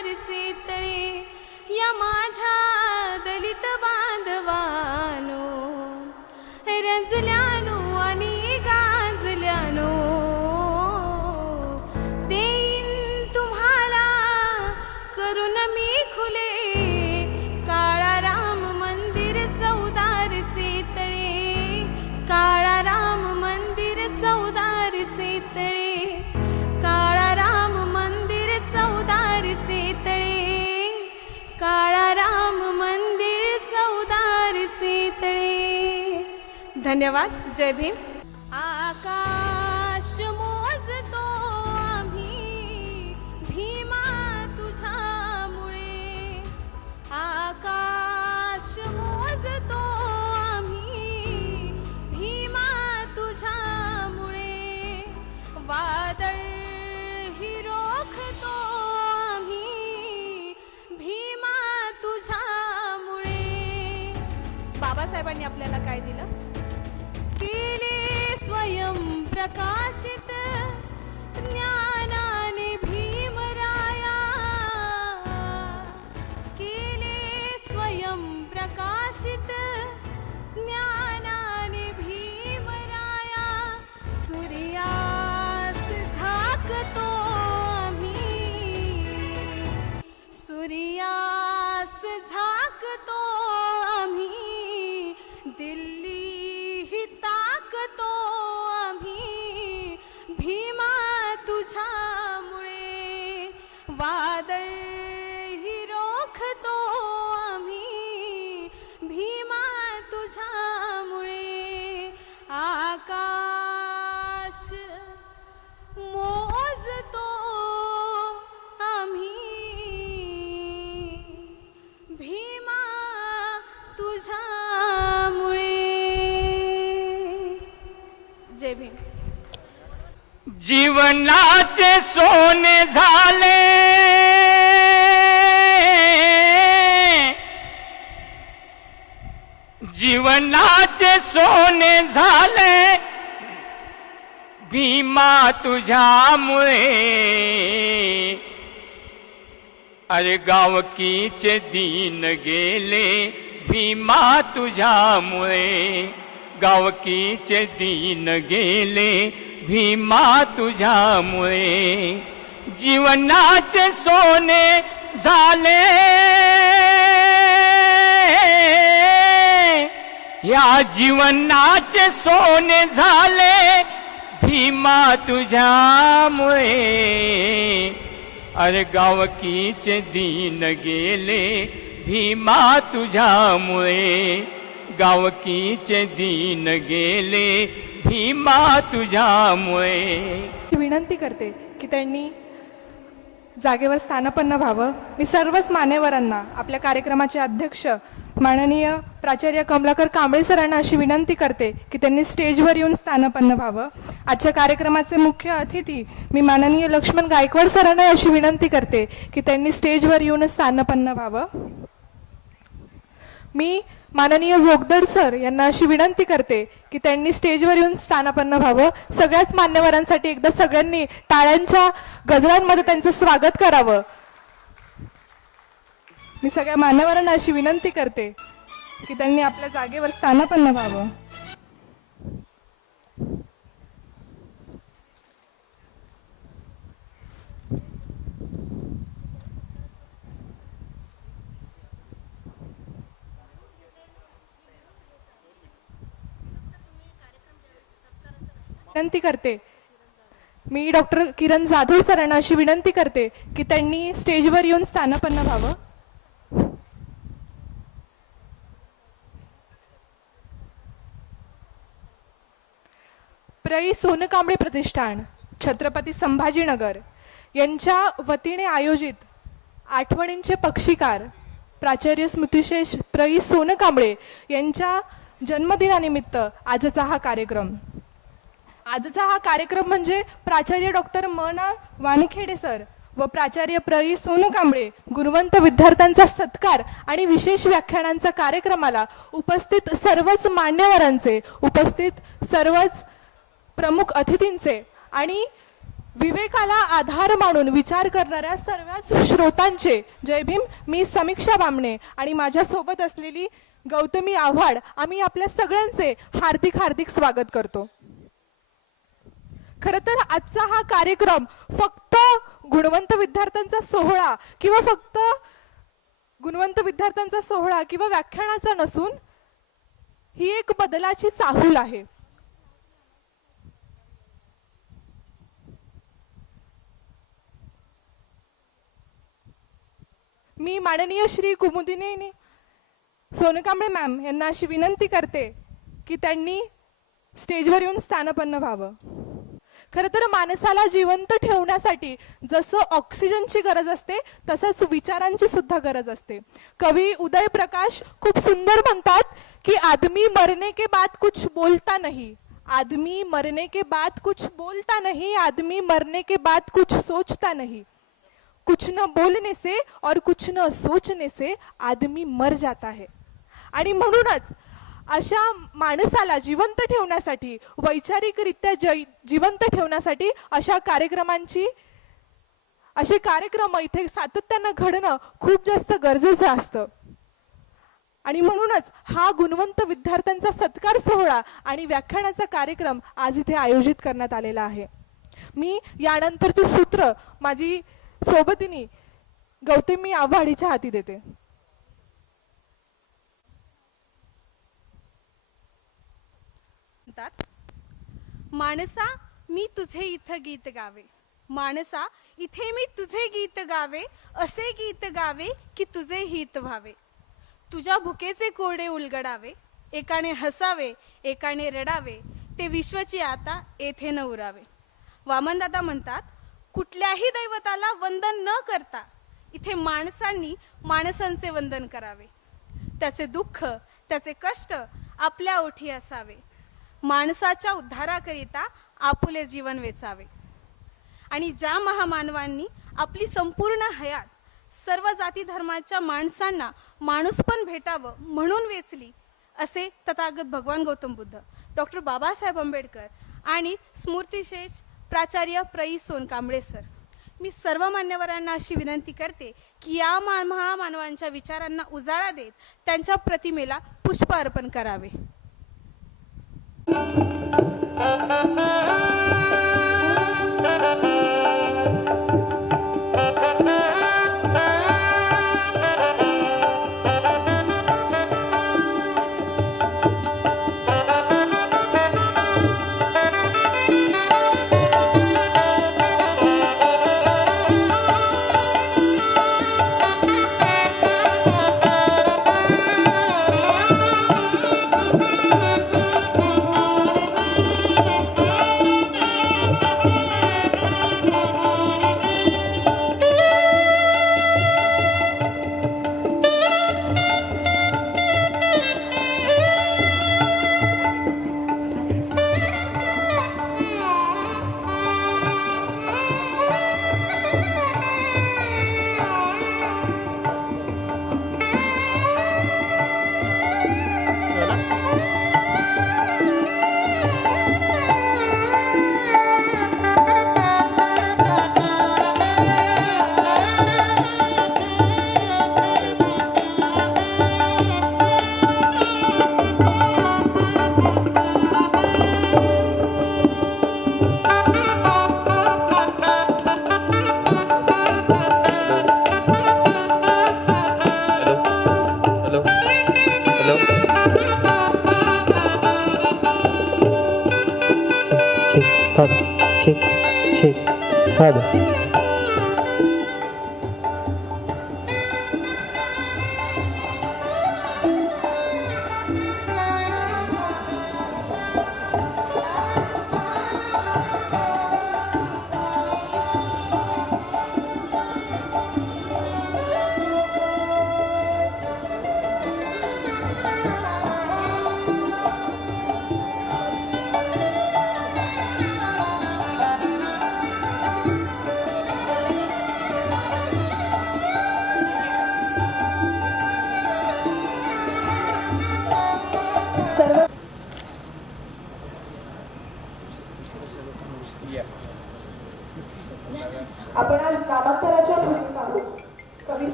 तळे या माझ्या दलित बांधवानो रंजल्यानो आणि गाजल्यानो देईन तुम्हाला करून मी खुले काळा राम मंदिर चौदारचे तळे काळा राम मंदिर चौदारचे तळे काळा राम मंदिर चौदारचे तळे काळा राम मंदिर चौदारचे तळे। धन्यवाद। जय भीम। आकाश मोजतो आम्ही भीमा तुझ्यामुळे आकाश मोजतो आम्ही भीमा तुझ्यामुळे वादळ ही रोखतो आम्ही भीमा तुझ्यामुळे। बाबासाहेबांनी आपल्याला काय दिलं? केले स्वयं प्रकाशित ज्ञानाने भीमराया केले स्वयं प्रकाशित ज्ञानाने भीमराया सूर्यास झाकतो आम्ही सूर्यास झाकतो आम्ही दिल्ली ही ताकतो आम्ही भीमा तुझ्यामुळे वादळ ही रोखतो आम्ही भीमा तुझ्यामुळे आकाश मोजतो आम्ही भीमा तुझ्यामुळे। जय भीम। जीवनाचे सोने झाले जीवनाचे सोने झाले भीमा तुझ्यामुळे अरे गावकीचे दिन गेले भीमा तुझ्यामुळे गावकीचे दिन गेले भीमा तुझ्यामुळे जीवनाचे सोने झाले या जीवनाचे सोने झाले भीमा तुझ्यामुळे अरे गावकीचे दिन गेले भीमा तुझ्यामुळे गावकीचे दिन गेले भीमा तुझ्यामुळे। विनंती करते की त्यांनी जागेवर स्थानापन्न व्हावं। मी सर्वच मान्यवरांना आपल्या कार्यक्रमाचे अध्यक्ष माननीय प्राचार्य कमलाकर कांबळे सरांना अशी विनंती करते की त्यांनी स्टेजवर येऊन स्थानापन्न व्हावं। आजच्या कार्यक्रमाचे मुख्य अतिथी मी माननीय लक्ष्मण गायकवाड सरांना अशी विनंती करते की त्यांनी स्टेजवर येऊन स्थानापन्न व्हावं। मी माननीय जोगदर सर यांना अशी विनंती करते की त्यांनी स्टेजवर येऊन स्थानापन्न व्हावं। सगळ्याच मान्यवरांसाठी एकदा सगळ्यांनी टाळ्यांच्या गजरांमध्ये त्यांचं स्वागत करावं। मी सगळ्या मान्यवरांना अशी विनंती करते की त्यांनी आपल्या जागेवर स्थानापन्न व्हावं। विनंती करते मी डॉक्टर किरण जाधव सरांना अशी विनंती करते की त्यांनी स्टेजवर येऊन स्थानापन्न व्हावं। प्रई सोनकांबळे प्रतिष्ठान छत्रपती संभाजीनगर यांच्या वतीने आयोजित आठवणींचे पक्षीकार प्राचार्य स्मृतिशेष प्रई सोनकांबळे यांच्या जन्मदिनानिमित्त आजचा हा कार्यक्रम म्हणजे प्राचार्य डॉक्टर मना वानखेडे सर व प्राचार्य प्रई सोनकांबळे गुणवंत विद्यार्थ्यांचा सत्कार आणि विशेष व्याख्यानांचा कार्यक्रमाला उपस्थित सर्वच मान्यवरांचे, उपस्थित सर्वच प्रमुख अतिथींचे आणि विवेकाला आधार मानून विचार करणाऱ्या सर्वच श्रोतांचे जय भीम. मी समीक्षा बामणे आणि माझ्यासोबत असलेली गौतमी आव्हाड, आम्ही आपल्या सगळ्यांचे हार्दिक हार्दिक स्वागत करतो. खरं तर आजचा हा कार्यक्रम फक्त गुणवंत विद्यार्थ्यांचा सोहळा किंवा व्याख्यानाचा नसून ही एक बदलाची चाहूल आहे. मी माननीय श्री कुमुदिनी सोनकांबळे मॅम यांना अशी विनंती करते की त्यांनी स्टेजवर येऊन स्थानपन्न व्हावं. खरं तर माणसाला जिवंत ठेवण्यासाठी जसं ऑक्सिजनची गरज असते तसंच विचारांची सुद्धा गरज असते. कवी उदय प्रकाश खूप सुंदर म्हणतात की आदमी मरने के बाद कुछ बोलता नहीं, आदमी मरने के बाद कुछ बोलता नहीं, आदमी मरने के बाद कुछ सोचता नहीं. कुछ न बोलने से और कुछ न सोचने से आदमी मर जाता है. आणि म्हणूनच अशा माणसाला जिवंत ठेवण्यासाठी, वैचारिकरित्या जिवंत ठेवण्यासाठी असे कार्यक्रम इथे सातत्यानं घडणं खूप जास्त गरजेचं असतं. आणि म्हणूनच हा गुणवंत विद्यार्थ्यांचा सत्कार सोहळा आणि व्याख्यानाचा कार्यक्रम आज इथे आयोजित करण्यात आलेला आहे. मी यानंतरचे सूत्र माझी सोबतीने गौतमी आव्हाडीच्या हाती देते. माणसा मी तुझे इथं गीत गावे, माणसा इथे मी तुझे गीत गावे, असे गीत गावे की तुझे हित व्हावे. तुझ्या भुकेचे कोरडे उलगडावे, एकाने हसावे एकाने रडावे, ते विश्वाची आता येथे न उरावे. वामनदादा म्हणतात, कुठल्याही दैवताला वंदन न करता इथे माणसांनी माणसांचे वंदन करावे. त्याचे दुःख त्याचे कष्ट आपल्या ओठी असावे. माणसाच्या उद्धाराकरिता आपुले जीवन वेचावे. आणि ज्या महामानवांनी आपली संपूर्ण हयात सर्व जाती धर्माच्या माणसांना माणूसपण भेटावं म्हणून वेचली, असे तथागत भगवान गौतम बुद्ध, डॉक्टर बाबासाहेब आंबेडकर आणि स्मृतिशेष प्राचार्य प्रई सोनकांबळे सर. मी सर्व मान्यवरांना अशी विनंती करते की या महामानवांच्या विचारांना उजाळा देत त्यांच्या प्रतिमेला पुष्प अर्पण करावे.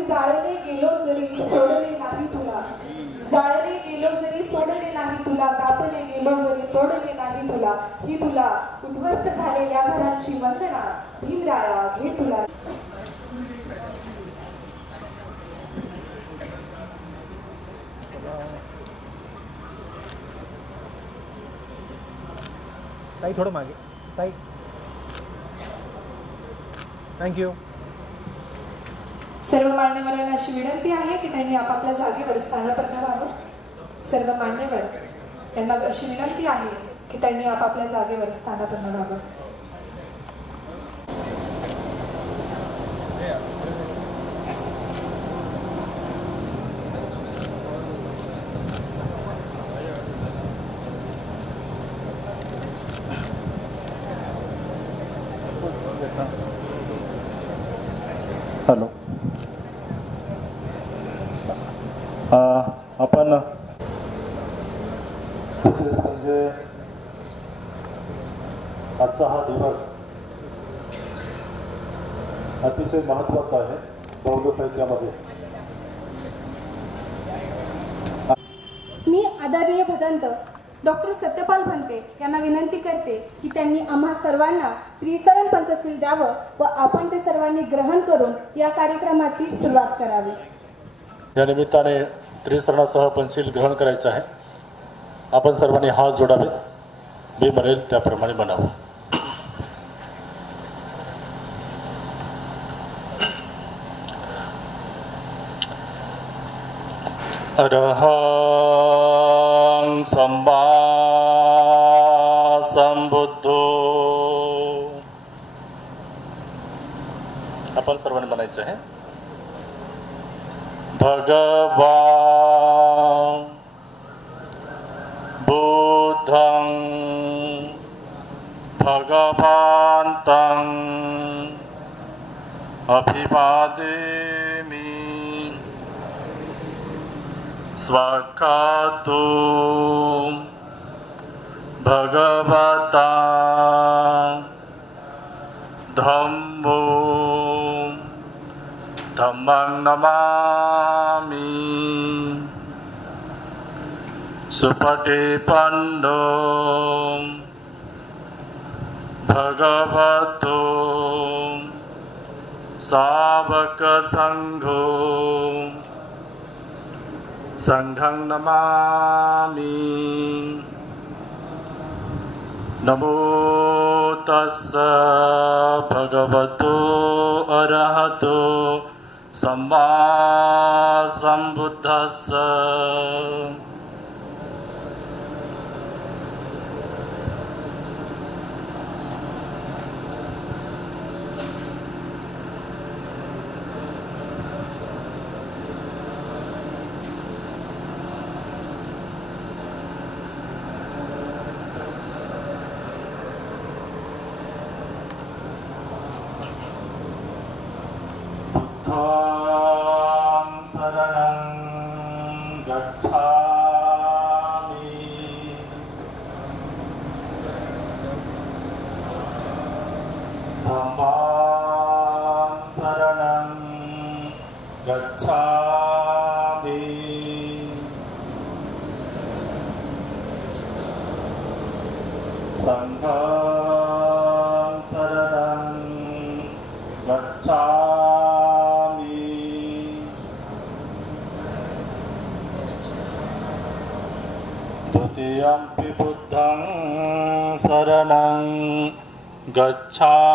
मी जाळले गेलो जरी सोडले नाही तुला, जाळले गेलो जरी सोडले नाही तुला, कापले गेलो जरी तोडले नाही तुला, ही तुला उद्ध्वस्त झालेल्या घरांची वंदना, भीमराया घे तुला. ताई थोडं मागे ताई. थँक्यू. सर्व मान्यवरांना अशी विनंती आहे की त्यांनी आपापल्या जागेवर स्थानापन्न व्हावं. सर्व मान्यवर यांना अशी विनंती आहे की त्यांनी आपापल्या जागेवर स्थानापन्न व्हावं. हॅलो. आपण विशेष म्हणजे आजचा हा दिवस अतिशय महत्त्वाचा आहे बौद्ध साहित्यामध्ये. मी आदरणीय भदंत डॉक्टर सत्यपाल भंते यांना विनंती करते की त्यांनी आम्हा सर्वांना त्रिसरण पंचशील द्यावं व आपण ते सर्वांनी ग्रहण करून या कार्यक्रमाची सुरुवात करावी. या निमित्ताने त्रिसरणासह पंचशील ग्रहण करायचं आहे. आपण सर्वांनी हात जोडावे. मी म्हणेल त्याप्रमाणे म्हणावं. अरहं सम्मा संबुद्धो. आपण सर्वांनी म्हणायचं आहे. भगवान बुद्धं भगवन्तं अभिवादेमि. स्वाकातो भगवता धम्मो धम्मं नमामि. सुपटिपन्नो भगवतो सावकसङ्घो संघं नमामि. नमो तस्स भगवतो अरहतो सम्मा संबुद्धस्स. बुद्धं शरणं गच्छामि. धम्मं शरणं गच्छामि. संघं शरणं गच्छामि. द्वितीयंपि बुद्धं शरणं गच्छामि.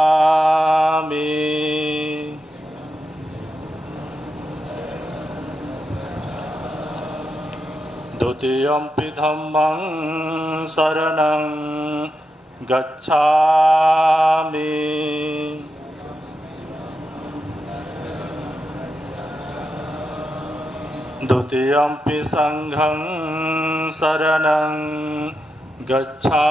द्वितीयंपि धम्मं शरणं गच्छामि. द्वितीयंपि संघं शरणं गच्छामि.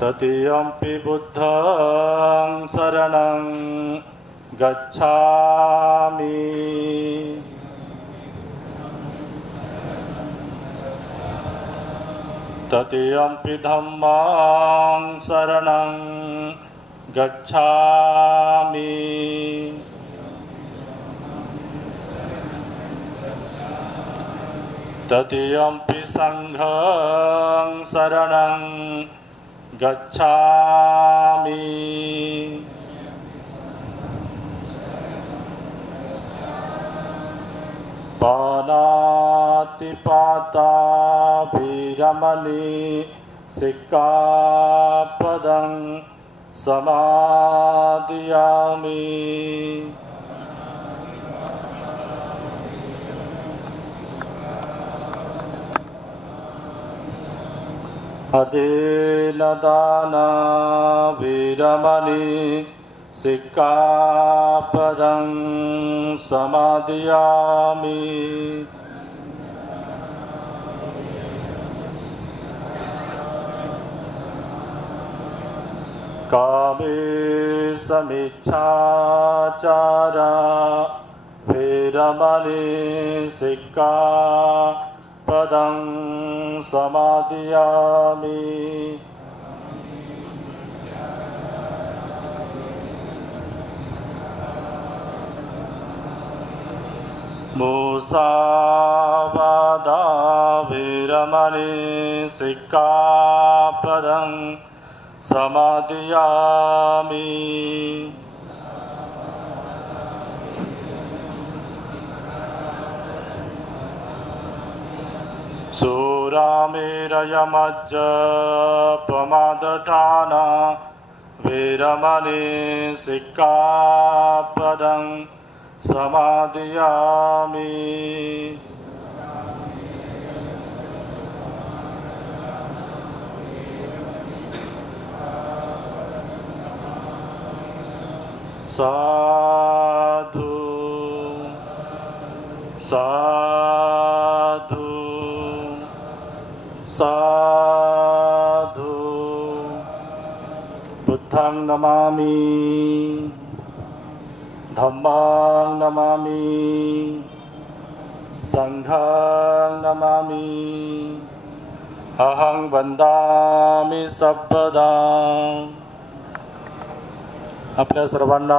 तृतीयंपि बुद्धं शरणं गच्छामि. ततियम्पि धम्मां शरणं गच्छामि ततियम्पि संघं शरणं गच्छामि पानातिपाता वीरमणि सिक्कापदं समादयामि अदेनदाना वीरमणि सिक्कापदं समादयामि कामे समिच्छाचारा वीरमणि सिक्कापदं समादयामि मुसावादा वीरमणि सिक्कापदं समादयामि सुरामेरयमज्जपमादठाना वीरमणि सिक्कापदं समादयामि साधु साधु साधु बुद्धं नमामि धम्मं नमामि संघं नमामि अहं वंदामि सर्वदा. आपल्या सर्वांना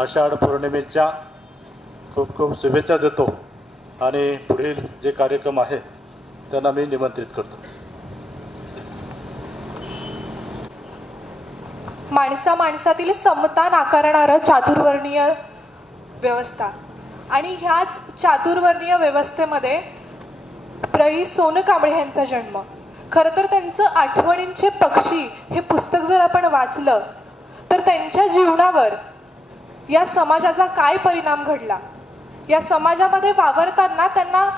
आषाढ पौर्णिमेच्या खूप खूप शुभेच्छा देतो आणि पुढील जे कार्यक्रम आहे त्यांना मी निमंत्रित करतो. माणसा माणसातील समता नाकारणारं चातुर्वर्णीय व्यवस्था आणि ह्याच चातुर्वर्णीय व्यवस्थेमध्ये प्र. सोनकांबळे यांचा जन्म. खरं तर त्यांचं आठवणींचे पक्षी हे पुस्तक जर आपण वाचलं तर त्यांच्या जीवनावर या समाजाचा काय परिणाम घडला, या समाजामध्ये वावरताना त्यांना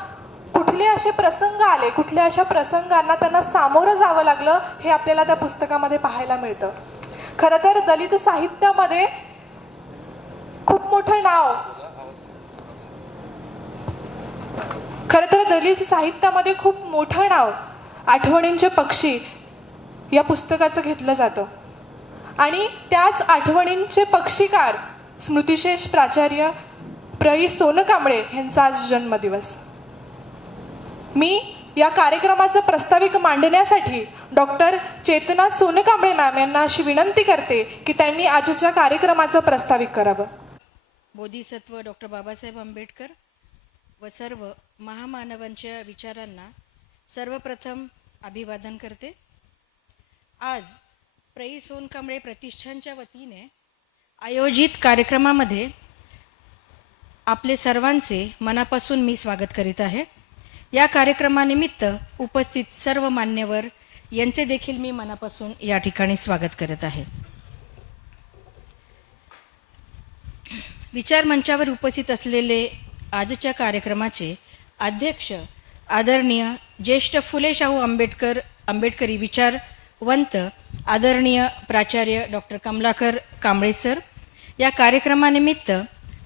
कुठले असे प्रसंग आले, कुठल्या अशा प्रसंगांना त्यांना सामोरं जावं लागलं, हे आपल्याला त्या पुस्तकामध्ये पाहायला मिळतं. खरं तर दलित साहित्यामध्ये खूप मोठं नाव खूप मोठं नाव आठवणींचे पक्षी या पुस्तकाचं घेतलं जातं. आणि त्याच आठवणींचे पक्षीकार स्मृतिशेष प्राचार्य प्र. सोनकांबळे यांचा आज जन्मदिवस. मी या कार्यक्रमाचं प्रास्ताविक मांडण्यासाठी डॉक्टर चेतना सोनकांबळे मॅम यांना अशी विनंती करते की त्यांनी आजच्या कार्यक्रमाचं प्रास्ताविक करावं. बोधिसत्व डॉक्टर बाबासाहेब आंबेडकर व सर्व महामानवांच्या विचारांना सर्वप्रथम अभिवादन करते. आज प्र. सोनकांबळे प्रतिष्ठानच्या वतीने आयोजित कार्यक्रमामध्ये आपले सर्वांचे मनापासून मी स्वागत करीत आहे. या कार्यक्रमानिमित्त उपस्थित सर्व मान्यवर यांचे देखील मी मनापासून या ठिकाणी स्वागत करत आहे. विचार मंचावर उपस्थित असलेले आजच्या कार्यक्रमाचे अध्यक्ष आदरणीय ज्येष्ठ फुले शाहू आंबेडकरी विचारवंत आदरणीय प्राचार्य डॉक्टर कमलाकर कांबळे सर, या कार्यक्रमानिमित्त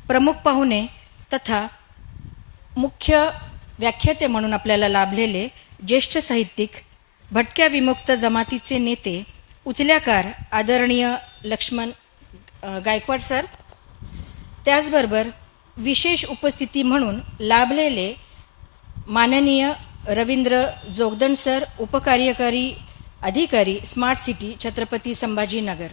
प्रमुख पाहुणे तथा मुख्य व्याख्याते म्हणून आपल्याला लाभलेले ज्येष्ठ साहित्यिक, भटक्या विमुक्त जमातीचे नेते, उचल्याकार आदरणीय लक्ष्मण गायकवाड सर, त्याचबरोबर विशेष उपस्थिती म्हणून लाभलेले माननीय रवींद्र जोगदंड सर, उपकार्यकारी अधिकारी, स्मार्ट सिटी, छत्रपती संभाजीनगर.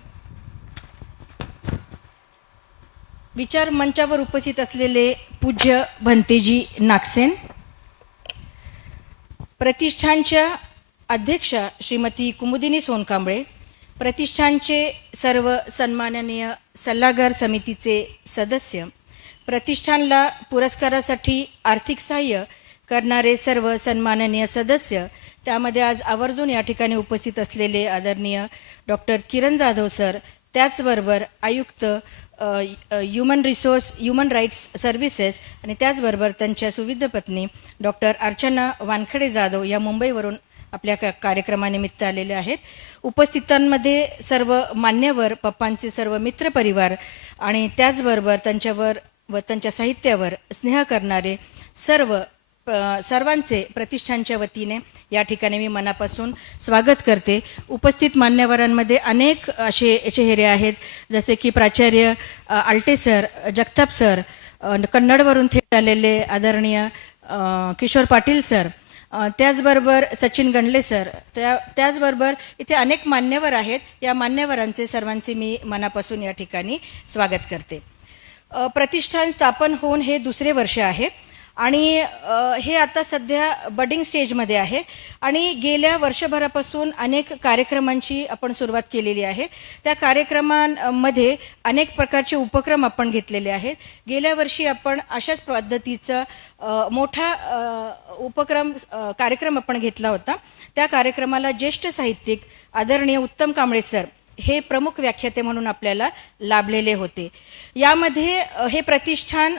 विचार मंचावर उपस्थित असलेले पूज्य भंतेजी नागसेन, प्रतिष्ठानच्या अध्यक्षा श्रीमती कुमुदिनी सोनकांबळे, प्रतिष्ठानचे सर्व सन्माननीय सल्लागार समितीचे सदस्य, प्रतिष्ठानला पुरस्कारासाठी आर्थिक सहाय्य करणारे सर्व सन्माननीय सदस्य, त्यामध्ये आज आवर्जून या ठिकाणी उपस्थित असलेले आदरणीय डॉक्टर किरण जाधव सर, त्याचबरोबर आयुक्त ह्युमन राईट्स सर्व्हिसेस आणि त्याचबरोबर त्यांच्या सुविध पत्नी डॉक्टर अर्चना वानखडे जाधव या मुंबईवरून आपल्या कार्यक्रमानिमित्त आलेले आहेत. उपस्थितांमध्ये सर्व मान्यवर, पप्पांचे सर्व मित्रपरिवार आणि त्याचबरोबर त्यांच्यावर व त्यांच्या साहित्यावर स्नेह करणारे सर्वांचे प्रतिष्ठानच्या वतीने या ठिकाणी मी मनापासून स्वागत करते. उपस्थित मान्यवरांमध्ये अनेक असे चेहरे आहेत, जसे की प्राचार्य आलटे सर, जगताप सर, कन्नडवरून थेट आलेले आदरणीय किशोर पाटील सर, त्याचबरोबर सचिन गंडले सर, त्याचबरोबर इथे अनेक मान्यवर आहेत. या मान्यवरांचे सर्वांचे मी मनापासून या ठिकाणी स्वागत करते. प्रतिष्ठान स्थापन होऊन हे दुसरे वर्ष आहे आणि हे आता सध्या बडिंग स्टेजमध्ये आहे आणि गेल्या वर्षभरापासून अनेक कार्यक्रमांची आपण सुरुवात केलेली आहे. त्या कार्यक्रमांमध्ये अनेक प्रकारचे उपक्रम आपण घेतलेले आहेत. गेल्या वर्षी आपण अशाच पद्धतीचा मोठा कार्यक्रम आपण घेतला होता. त्या कार्यक्रमाला ज्येष्ठ साहित्यिक आदरणीय उत्तम कांबळे सर हे प्रमुख व्याख्याते म्हणून आपल्याला लाभलेले होते. यामध्ये हे प्रतिष्ठान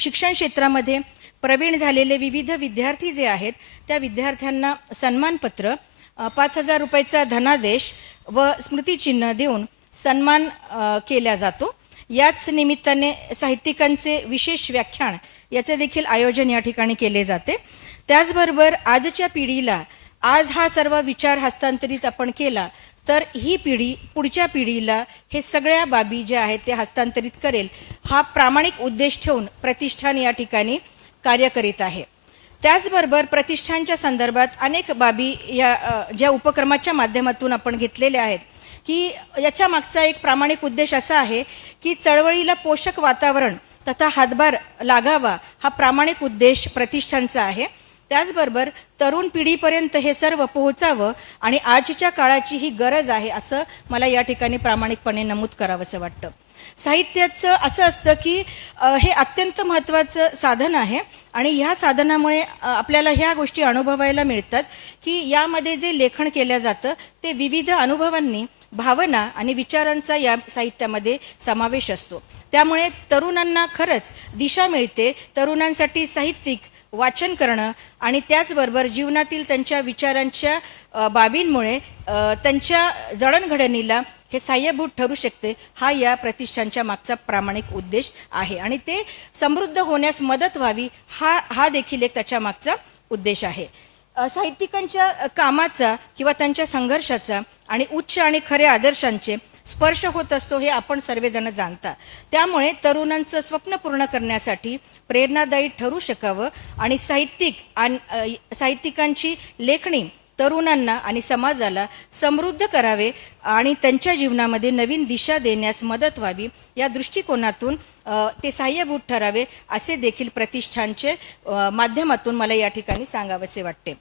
शिक्षण क्षेत्रामध्ये प्रवीण झालेले विविध विद्यार्थी जे आहेत त्या विद्यार्थ्यांना सन्मानपत्र, 5,000 रुपयाचा धनादेश व स्मृतिचिन्ह देऊन सन्मान केला जातो. याच निमित्ताने साहित्यिकांचे विशेष व्याख्यान याचे देखील आयोजन या ठिकाणी केले जाते. त्याचबरोबर आजच्या पिढीला आज हा सर्व विचार हस्तांतरित आपण केला तर ही पिढी पुढच्या पिढीला हे सगळ्या बाबी ज्या आहेत ते हस्तांतरित करेल, हा प्रामाणिक उद्देश ठेवून प्रतिष्ठान या ठिकाणी कार्य करीत आहे. त्याचबरोबर प्रतिष्ठानच्या संदर्भात अनेक बाबी या ज्या उपक्रमाच्या माध्यमातून आपण घेतलेल्या आहेत की याच्या मागचा एक प्रामाणिक उद्देश असा आहे की चळवळीला पोषक वातावरण तथा हातभार लागावा, हा प्रामाणिक उद्देश प्रतिष्ठानचा आहे. त्याचबरोबर तरुण पिढीपर्यंत हे सर्व पोहोचावं आणि आजच्या काळाची ही गरज आहे असं मला या ठिकाणी प्रामाणिकपणे नमूद करावंसं वाटतं. साहित्याचं असं असतं की हे अत्यंत महत्त्वाचं साधन आहे आणि ह्या साधनामुळे आपल्याला ह्या गोष्टी अनुभवायला मिळतात की यामध्ये जे लेखन केलं जातं ते विविध अनुभवांनी, भावना आणि विचारांचा या साहित्यामध्ये समावेश असतो. त्यामुळे तरुणांना खरंच दिशा मिळते. तरुणांसाठी साहित्यिक वाचन करणं आणि त्याचबरोबर जीवनातील त्यांच्या विचारांच्या बाबींमुळे त्यांच्या जडणघडणीला हे सहाय्यभूत ठरू शकते, हा या प्रतिष्ठानच्या मागचा प्रामाणिक उद्देश आहे आणि ते समृद्ध होण्यास मदत व्हावी हा देखील एक त्याच्या मागचा उद्देश आहे. साहित्यिकांच्या कामाचा किंवा त्यांच्या संघर्षाचा आणि उच्च आणि खऱ्या आदर्शांचे स्पर्श होत असतो हे आपण सर्वजण जाणता. त्यामुळे तरुणांचं स्वप्न पूर्ण करण्यासाठी प्रेरणादायी ठरू शकावं आणि साहित्यिकांची लेखणी तरुणांना आणि समाजाला समृद्ध करावे आणि त्यांच्या जीवनामध्ये नवीन दिशा देण्यास मदत व्हावी या दृष्टिकोनातून ते सहाय्यभूत ठरावे असे देखील प्रतिष्ठानचे माध्यमातून मला या ठिकाणी सांगावेसे वाटते.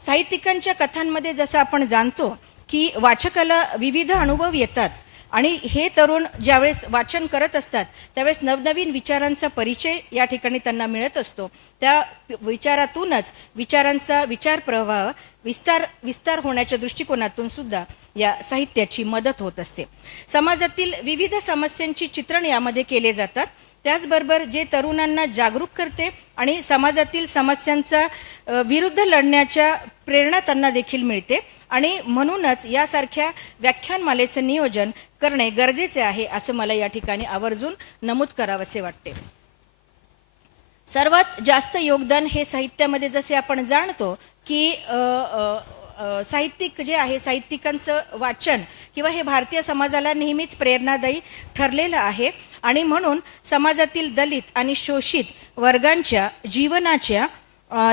साहित्यिकांच्या कथांमध्ये जसं आपण जाणतो की वाचकाला विविध अनुभव येतात आणि हे तरुण ज्यावेळेस वाचन करत असतात त्यावेळेस नवनवीन विचारांचा परिचय या ठिकाणी त्यांना मिळत असतो. त्या विचारातूनच विचारांचा विचार प्रवाह विस्तार होण्याच्या दृष्टिकोनातून सुद्धा या साहित्याची मदत होत असते. समाजातील विविध समस्यांची चित्रण यामध्ये केले जातात. त्याचबरोबर जे तरुणांना जागरूक करते आणि समाजातील समस्यांचा विरुद्ध लढण्याच्या प्रेरणा त्यांना देखील मिळते आणि म्हणूनच यासारख्या व्याख्यानमालेचं नियोजन करणे गरजेचे आहे असं मला या ठिकाणी आवर्जून नमूद करावंसे वाटते. सर्वात जास्त योगदान हे साहित्यामध्ये जसे आपण जाणतो की साहित्यिक जे आहे, साहित्यिकांचं वाचन किंवा हे भारतीय समाजाला नेहमीच प्रेरणादायी ठरलेलं आहे आणि म्हणून समाजातील दलित आणि शोषित वर्गांच्या जीवनाच्या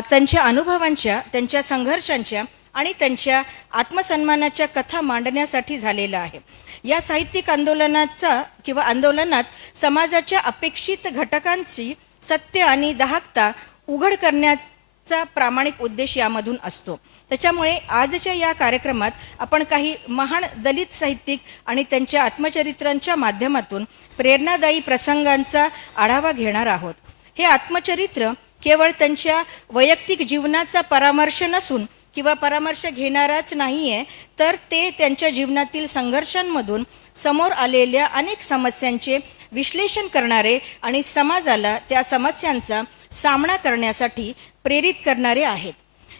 त्यांच्या अनुभवांच्या, त्यांच्या संघर्षांच्या आणि त्यांच्या आत्मसन्मानाच्या कथा मांडण्यासाठी झालेला आहे. या साहित्यिक आंदोलनात समाजाच्या अपेक्षित घटकांची सत्य आणि दाहकता उघड करण्याचा प्रामाणिक उद्देश यामधून असतो. त्याच्यामुळे आजच्या या कार्यक्रमात आपण काही महान दलित साहित्यिक आणि त्यांच्या आत्मचरित्रांच्या माध्यमातून प्रेरणादायी प्रसंगांचा आढावा घेणार आहोत. हे आत्मचरित्र केवळ त्यांच्या वैयक्तिक जीवनाचा परामर्श नसून किंवा परामर्श घेणाराच नाही आहे, तर ते त्यांच्या जीवनातील संघर्षांमधून समोर आलेल्या अनेक समस्यांचे विश्लेषण करणारे आणि समाजाला त्या समस्यांचा सामना करण्यासाठी प्रेरित करणारे आहेत.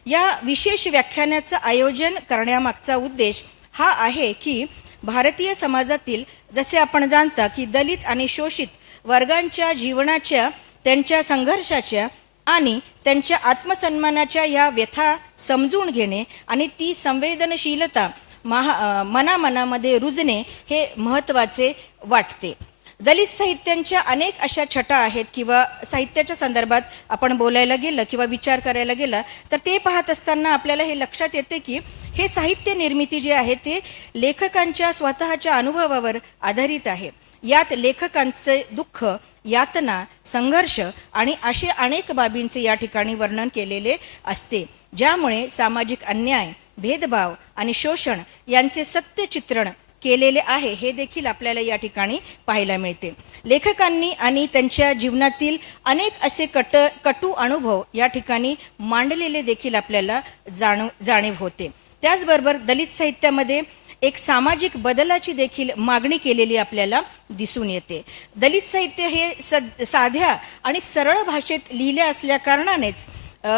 या विशेष व्याख्यानाचं आयोजन करण्यामागचा उद्देश हा आहे की भारतीय समाजातील, जसे आपण जाणता की दलित आणि शोषित वर्गांच्या जीवनाच्या, त्यांच्या संघर्षाच्या आणि त्यांच्या आत्मसन्मानाच्या या व्यथा समजून घेणे आणि ती संवेदनशीलता मनामध्ये रुजणे हे महत्त्वाचे वाटते. दलित साहित्यांच्या अनेक अशा छटा आहेत किंवा साहित्याच्या संदर्भात आपण बोलायला गेलं किंवा विचार करायला गेला तर ते पाहत असताना आपल्याला हे लक्षात येते की हे साहित्य निर्मिती जे आहे ते लेखकांच्या स्वतःच्या अनुभवावर आधारित आहे. यात लेखकांचे दुःख, यातना, संघर्ष आणि असे अनेक बाबींचे या ठिकाणी वर्णन केलेले असते, ज्यामुळे सामाजिक अन्याय, भेदभाव आणि शोषण यांचे सत्य चित्रण केलेले आहे हे देखील आपल्याला या ठिकाणी पाहायला मिळते. लेखकांनी आणि त्यांच्या जीवनातील अनेक असे कटू अनुभव या ठिकाणी मांडलेले देखील आपल्याला जाणीव होते. त्याचबरोबर दलित साहित्यामध्ये एक सामाजिक बदलाची देखील मागणी केलेली आपल्याला दिसून येते. दलित साहित्य हे साध्या आणि सरळ भाषेत लिहिले असल्या कारणानेच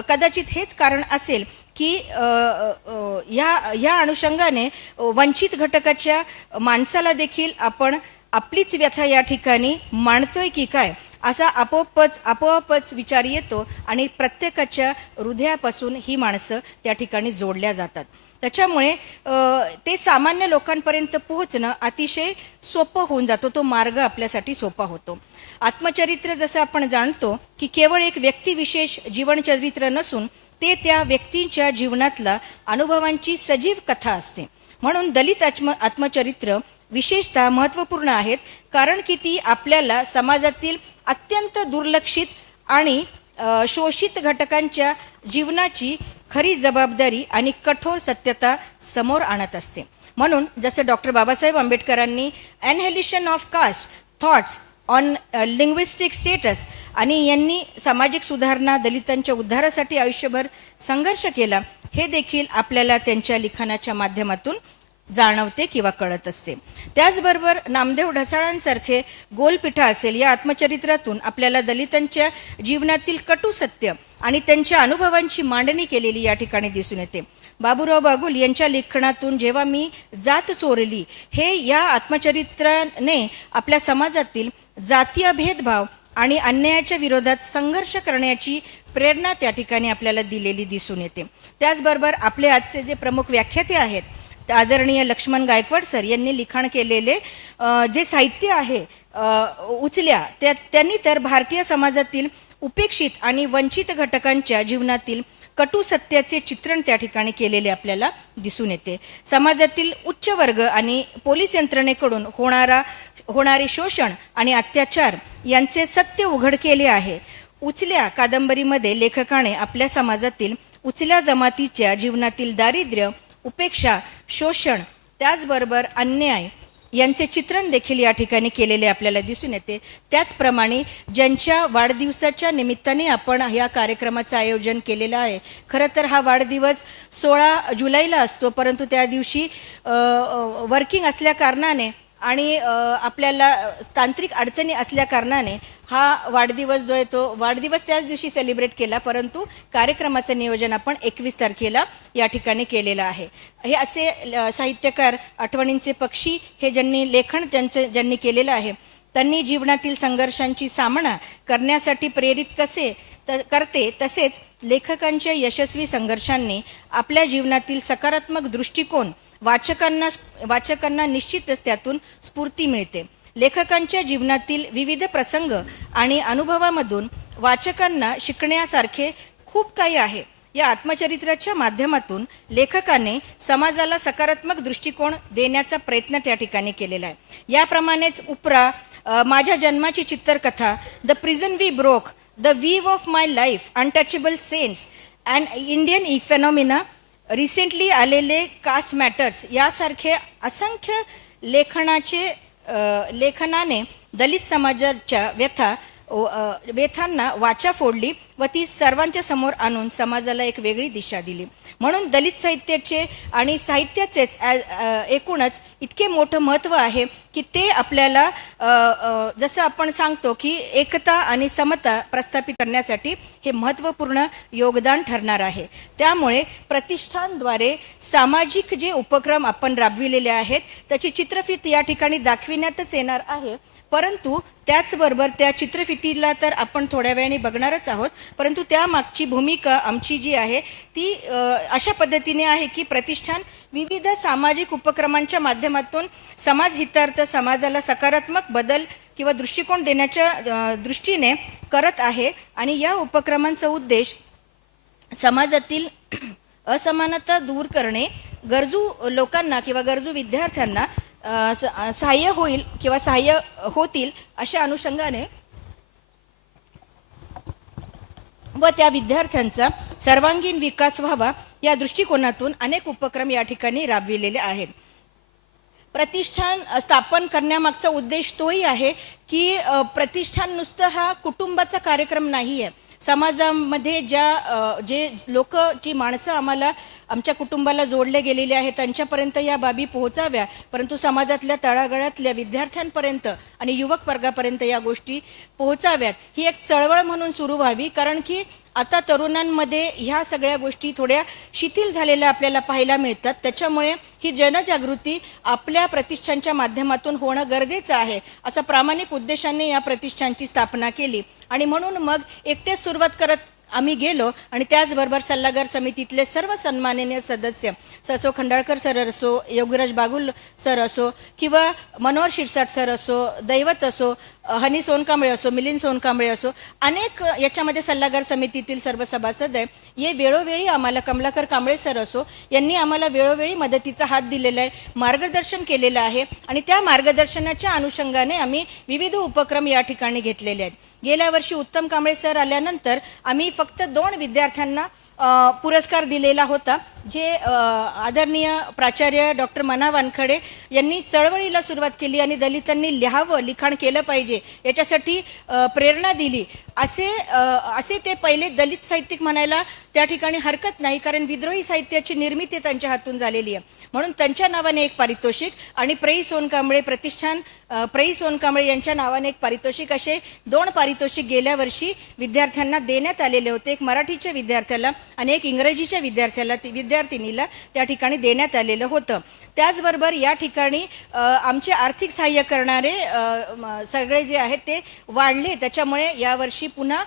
कदाचित हेच कारण असेल की या अनुषंगाने वंचित घटकाच्या माणसाला देखील आपण आपलीच व्यथा या ठिकाणी मांडतोय की काय असा आपोआपच विचार येतो आणि प्रत्येकाच्या हृदयापासून ही माणसं त्या ठिकाणी जोडल्या जातात. त्याच्यामुळे ते सामान्य लोकांपर्यंत पोहोचणं अतिशय सोपं होऊन जातो, तो मार्ग आपल्यासाठी सोपा होतो. आत्मचरित्र जसं आपण जाणतो की केवळ एक व्यक्तिविशेष जीवनचरित्र नसून ते त्या व्यक्तींच्या जीवनातला अनुभवांची सजीव कथा असते. म्हणून दलित आत्मचरित्र विशेषतः महत्त्वपूर्ण आहेत, कारण की ती आपल्याला समाजातील अत्यंत दुर्लक्षित आणि शोषित घटकांच्या जीवनाची खरी जबाबदारी आणि कठोर सत्यता समोर आणत असते. म्हणून जसं डॉक्टर बाबासाहेब आंबेडकरांनी annihilation of caste thoughts on linguistic states आणि यांनी सामाजिक सुधारणा, दलितांच्या उद्धारासाठी आयुष्यभर संघर्ष केला, हे देखील आपल्याला त्यांच्या लिखाणाच्या माध्यमातून जाणवते किंवा कळत असते. त्याचबरोबर नामदेव ढसाळांसारखे गोलपिठा असेल, या आत्मचरित्रातून आपल्याला दलितांच्या जीवनातील कटू सत्य आणि त्यांच्या अनुभवांची मांडणी केलेली या ठिकाणी दिसून येते. बाबूराव बागुल यांच्या लेखनातून जेव्हा मी जात चोरली, हे या आत्मचरित्राने आपल्या समाजातील जातीय भेदभाव आणि अन्यायाच्या विरोधात संघर्ष करण्याची प्रेरणा त्या ठिकाणी आपल्याला दिलेली दिसून येते. त्याचबरोबर आपले आजचे जे प्रमुख व्याख्याते आहेत आदरणीय लक्ष्मण गायकवाड सर यांनी लिखाण केलेले जे साहित्य आहे उचल्या, त्यांनी तर भारतीय समाजातील उपेक्षित आणि वंचित घटकांच्या जीवनातील कटू सत्याचे चित्रण त्या ठिकाणी केलेले आपल्याला दिसून येते. समाजातील उच्च वर्ग आणि पोलीस यंत्रणेकडून होणारे शोषण आणि अत्याचार यांचे सत्य उघड केले आहे. उचल्या कादंबरीमध्ये लेखकाने आपल्या समाजातील उचल्या जमातीच्या जीवनातील दारिद्र्य, उपेक्षा, शोषण, त्याचबरोबर अन्याय यांचे चित्रण देखील या ठिकाणी केलेले आपल्याला दिसून येते. त्याचप्रमाणे ज्यांच्या वाढदिवसाच्या निमित्ताने आपण या कार्यक्रमाचं आयोजन केलेलं आहे, खरं तर हा वाढदिवस 16 जुलैला असतो, परंतु त्या दिवशी वर्किंग असल्या कारणाने आणि आपल्याला तांत्रिक अडचणी असल्या कारणाने हा वाढदिवस जो आहे तो वाढदिवस त्याच दिवशी सेलिब्रेट केला, परंतु कार्यक्रमाचं नियोजन आपण 21 तारखेला या ठिकाणी केलेलं आहे. हे असे साहित्यकार आठवणींचे पक्षी हे ज्यांनी लेखन ज्यांनी केलेलं आहे, त्यांनी जीवनातील संघर्षांची सामना करण्यासाठी प्रेरित कसे करते, तसेच लेखकांच्या यशस्वी संघर्षांनी आपल्या जीवनातील सकारात्मक दृष्टिकोन वाचकांना निश्चितच त्यातून स्फूर्ती मिळते. लेखकांच्या जीवनातील विविध प्रसंग आणि अनुभवामधून वाचकांना शिकण्यासारखे खूप काही आहे. या आत्मचरित्राच्या माध्यमातून लेखकाने समाजाला सकारात्मक दृष्टिकोन देण्याचा प्रयत्न त्या ठिकाणी केलेला आहे. याप्रमाणेच उपरा, माझ्या जन्माची चित्रकथा, the prison we broke, the weave of my life, untouchable saints and Indian phenomena, recently आलेले कास्ट मॅटर्स यासारखे असंख्य लेखनाने दलित समाजाच्या व्यथांना वाचा फोडली व ती सर्वांच्या समोर आणून समाजाला एक वेगळी दिशा दिली. म्हणून दलित साहित्याचे आणि साहित्याचेच एकूणच इतके मोठं महत्त्व आहे की ते आपल्याला जसं आपण सांगतो की एकता आणि समता प्रस्थापित करण्यासाठी हे महत्त्वपूर्ण योगदान ठरणार आहे. त्यामुळे प्रतिष्ठानद्वारे सामाजिक जे उपक्रम आपण राबविलेले आहेत त्याची चित्रफित या ठिकाणी दाखविण्यातच येणार आहे. परंतु त्याचबरोबर त्या चित्रफितीला तर आपण थोड्या वेळाने बघणारच आहोत, परंतु त्यामागची भूमिका आमची जी आहे ती अशा पद्धतीने आहे की प्रतिष्ठान विविध सामाजिक उपक्रमांच्या माध्यमातून समाजहितार्थ, समाजाला सकारात्मक बदल किंवा दृष्टिकोन देण्याच्या दृष्टीने करत आहे. आणि या उपक्रमांचा उद्देश समाजातील असमानता दूर करणे, गरजू लोकांना किंवा गरजू विद्यार्थ्यांना सहाय्य होईल किंवा सहाय्य होतील अशा अनुषंगाने व त्या विद्यार्थ्यांचा सर्वांगीण विकास व्हावा या दृष्टिकोनातून अनेक उपक्रम या ठिकाणी राबविलेले आहेत. प्रतिष्ठान स्थापन करण्यामागचा उद्देश तोही आहे की प्रतिष्ठान नुसतं हा कुटुंबाचा कार्यक्रम नाही आहे. समाजामध्ये जे लोक, जी माणसं आमच्या कुटुंबाला जोडले गेलेले आहेत त्यांच्यापर्यंत या बाबी पोहोचाव्या, परंतु समाजातल्या तळागाळातल्या विद्यार्थ्यांपर्यंत आणि युवक वर्गापर्यंत या गोष्टी पोहोचाव्यात ही एक चळवळ म्हणून सुरू व्हावी. कारण की आता तरुणांमध्ये ह्या सगळ्या गोष्टी थोड्या शिथिल झालेल्या आपल्याला पाहायला मिळतात. त्याच्यामुळे ही जनजागृती आपल्या प्रतिष्ठानच्या माध्यमातून होणं गरजेचं आहे. असा प्रामाणिक उद्देशाने या प्रतिष्ठानची स्थापना केली आणि म्हणून मग एकटेच सुरुवात करत आम्ही गेलो आणि त्याचबरोबर सल्लागार समितीतले सर्व सन्माननीय सदस्य, ससो खंडाळकर सर असो, योगीराज बागुल सर असो किंवा मनोहर शिरसाट सर असो, दैवत असो, हनी सोनकांबळे असो, मिलिंद सोनकांबळे असो, अनेक याच्यामध्ये सल्लागार समितीतील सर्व सभासद आहे. हे वेळोवेळी आम्हाला, कमलाकर कांबळे सर असो, यांनी आम्हाला वेळोवेळी मदतीचा हात दिलेला आहे, मार्गदर्शन केलेलं आहे आणि त्या मार्गदर्शनाच्या अनुषंगाने आम्ही विविध उपक्रम या ठिकाणी घेतलेले आहेत. गेल्या वर्षी उत्तम कांबळे सर आल्यानंतर आम्ही फक्त 2 विद्यार्थ्यांना पुरस्कार दिलेला होता, जे आदरणीय प्राचार्य डॉक्टर मना वानखडे यांनी चळवळीला सुरुवात केली आणि दलितांनी लिहावं, लिखाण केलं पाहिजे याच्यासाठी प्रेरणा दिली. असे ते पहिले दलित साहित्यिक म्हणायला त्या ठिकाणी हरकत नाही, कारण विद्रोही साहित्याची निर्मिती त्यांच्या हातून झालेली आहे. म्हणून त्यांच्या नावाने एक पारितोषिक आणि प्रई सोनकांबळे प्रतिष्ठान, प्रई सोनकांबळे यांच्या नावाने एक पारितोषिक, असे 2 पारितोषिक गेल्या वर्षी विद्यार्थ्यांना देण्यात आलेले होते. एक मराठीच्या विद्यार्थ्याला आणि एक इंग्रजीच्या विद्यार्थिनीला त्या ठिकाणी देण्यात आलेलं होतं. त्याचबरोबर या ठिकाणी आमचे आर्थिक सहाय्य करणारे सगळे जे आहेत ते वाढले. त्याच्यामुळे यावर्षी पुन्हा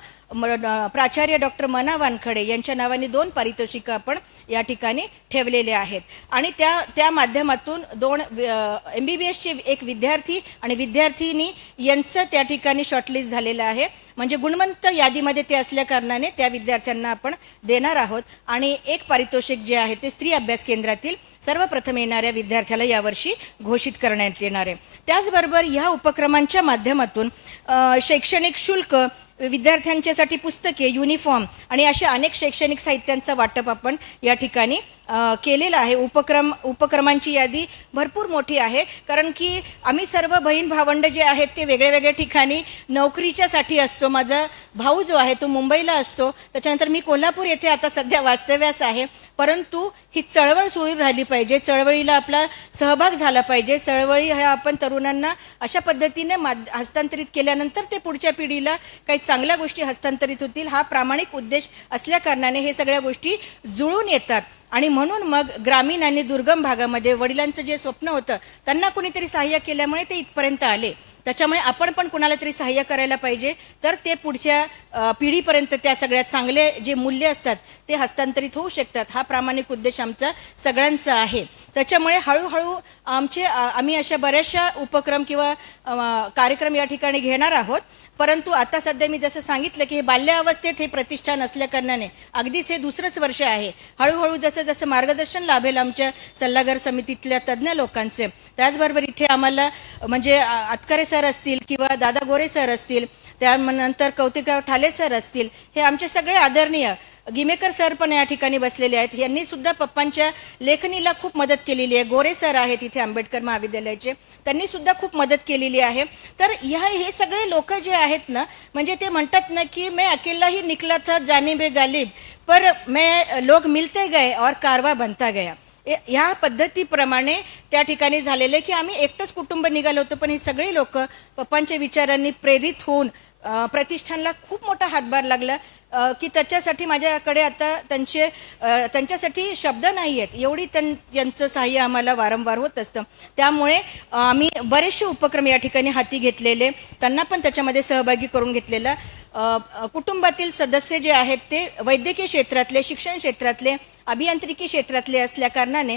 प्राचार्य डॉक्टर मना वानखडे यांच्या नावाने 2 पारितोषिकं आपण या ठिकाणी ठेवलेले आहेत. आणि त्या माध्यमातून 2 MBBSचे एक विद्यार्थी आणि विद्यार्थिनी यांचं त्या ठिकाणी शॉर्टलिस्ट झालेलं आहे. म्हणजे गुणवंत यादीमध्ये ते असल्या कारणाने त्या विद्यार्थ्यांना आपण देणार आहोत. आणि एक पारितोषिक जे आहे ते स्त्री अभ्यास केंद्रातील सर्वप्रथम येणाऱ्या विद्यार्थ्याला यावर्षी घोषित करण्यात येणार आहे. त्याचबरोबर ह्या उपक्रमांच्या माध्यमातून शैक्षणिक शुल्क, विद्यार्थ्यांच्यासाठी पुस्तके, युनिफॉर्म आणि अशा अनेक शैक्षणिक साहित्यांचं वाटप आपण या ठिकाणी केलेलं आहे. उपक्रमांची यादी भरपूर मोठी आहे, कारण की आम्ही सर्व बहीण भावंड जे आहेत ते वेगळ्या वेगळ्या ठिकाणी नोकरीच्यासाठी असतो. माझा भाऊ जो आहे तो मुंबईला असतो, त्याच्यानंतर मी कोल्हापूर येथे आता सध्या वास्तव्यास आहे. परंतु ही चळवळ सुरू राहिली पाहिजे, चळवळीला आपला सहभाग झाला पाहिजे. चळवळी ह्या आपण तरुणांना अशा पद्धतीने हस्तांतरित केल्यानंतर ते पुढच्या पिढीला काही चांगल्या गोष्टी हस्तांतरित होतील, हा प्रामाणिक उद्देश असल्या कारणाने हे सगळ्या गोष्टी जुळून येतात. आणि म्हणून मग ग्रामीण आणि दुर्गम भागामध्ये वडिलांचं जे स्वप्न होतं त्यांना कोणीतरी सहाय्य केल्यामुळे ते इथपर्यंत आले. त्याच्यामुळे आपण पण कुणाला तरी सहाय्य करायला पाहिजे, तर ते पुढच्या पिढीपर्यंत त्या सगळ्या चांगले जे मूल्य असतात ते हस्तांतरित होऊ शकतात. हा प्रामाणिक उद्देश आमचा सगळ्यांचा आहे. त्याच्यामुळे हळूहळू आम्ही अशा बऱ्याचशा उपक्रम किंवा कार्यक्रम या ठिकाणी घेणार आहोत. परंतु आता सध्या मी जसं सांगितलं की हे बाल्यावस्थेत हे प्रतिष्ठान असल्याकारणाने अगदीच हे दुसरंच वर्ष आहे. हळूहळू जसं जसं मार्गदर्शन लाभेल आमच्या सल्लागार समितीतल्या तज्ज्ञ लोकांचे, त्याचबरोबर इथे आम्हाला म्हणजे आतकरे सर असतील किंवा दादा गोरे सर असतील, त्यानंतर कौतिकराव ठाले सर असतील, हे आमचे सगळे आदरणीय गिमेकर सर पण या ठिकाणी बसलेले आहेत. यांनी सुद्धा पप्पांच्या लेखणीला खूप मदत केलेली आहे. गोरे सर आहेत इथे आंबेडकर महाविद्यालयाचे, त्यांनी सुद्धा खूप मदत केलेली आहे. तर हे सगळे लोक जे आहेत ना, म्हणजे ते म्हणतात ना की मैं अकेला ही निकला था जाने बे गालिब, पर मैं लोग मिलते गए और कारवा बनता गया. ह्या पद्धतीप्रमाणे त्या ठिकाणी झालेले की आम्ही एकटंच कुटुंब निघालो होतो, पण ही सगळी लोक पप्पांच्या विचारांनी प्रेरित होऊन प्रतिष्ठानला खूप मोठा हातभार लागला की त्याच्यासाठी माझ्याकडे आता त्यांच्यासाठी शब्द नाही आहेत, एवढी त्यांचं सहाय्य आम्हाला वारंवार होत असतं. त्यामुळे आम्ही बरेचसे उपक्रम या ठिकाणी हाती घेतलेले, त्यांना पण त्याच्यामध्ये सहभागी करून घेतलेला. कुटुंबातील सदस्य जे आहेत ते वैद्यकीय क्षेत्रातले, शिक्षण क्षेत्रातले, अभियांत्रिकी क्षेत्रातले असल्याकारणाने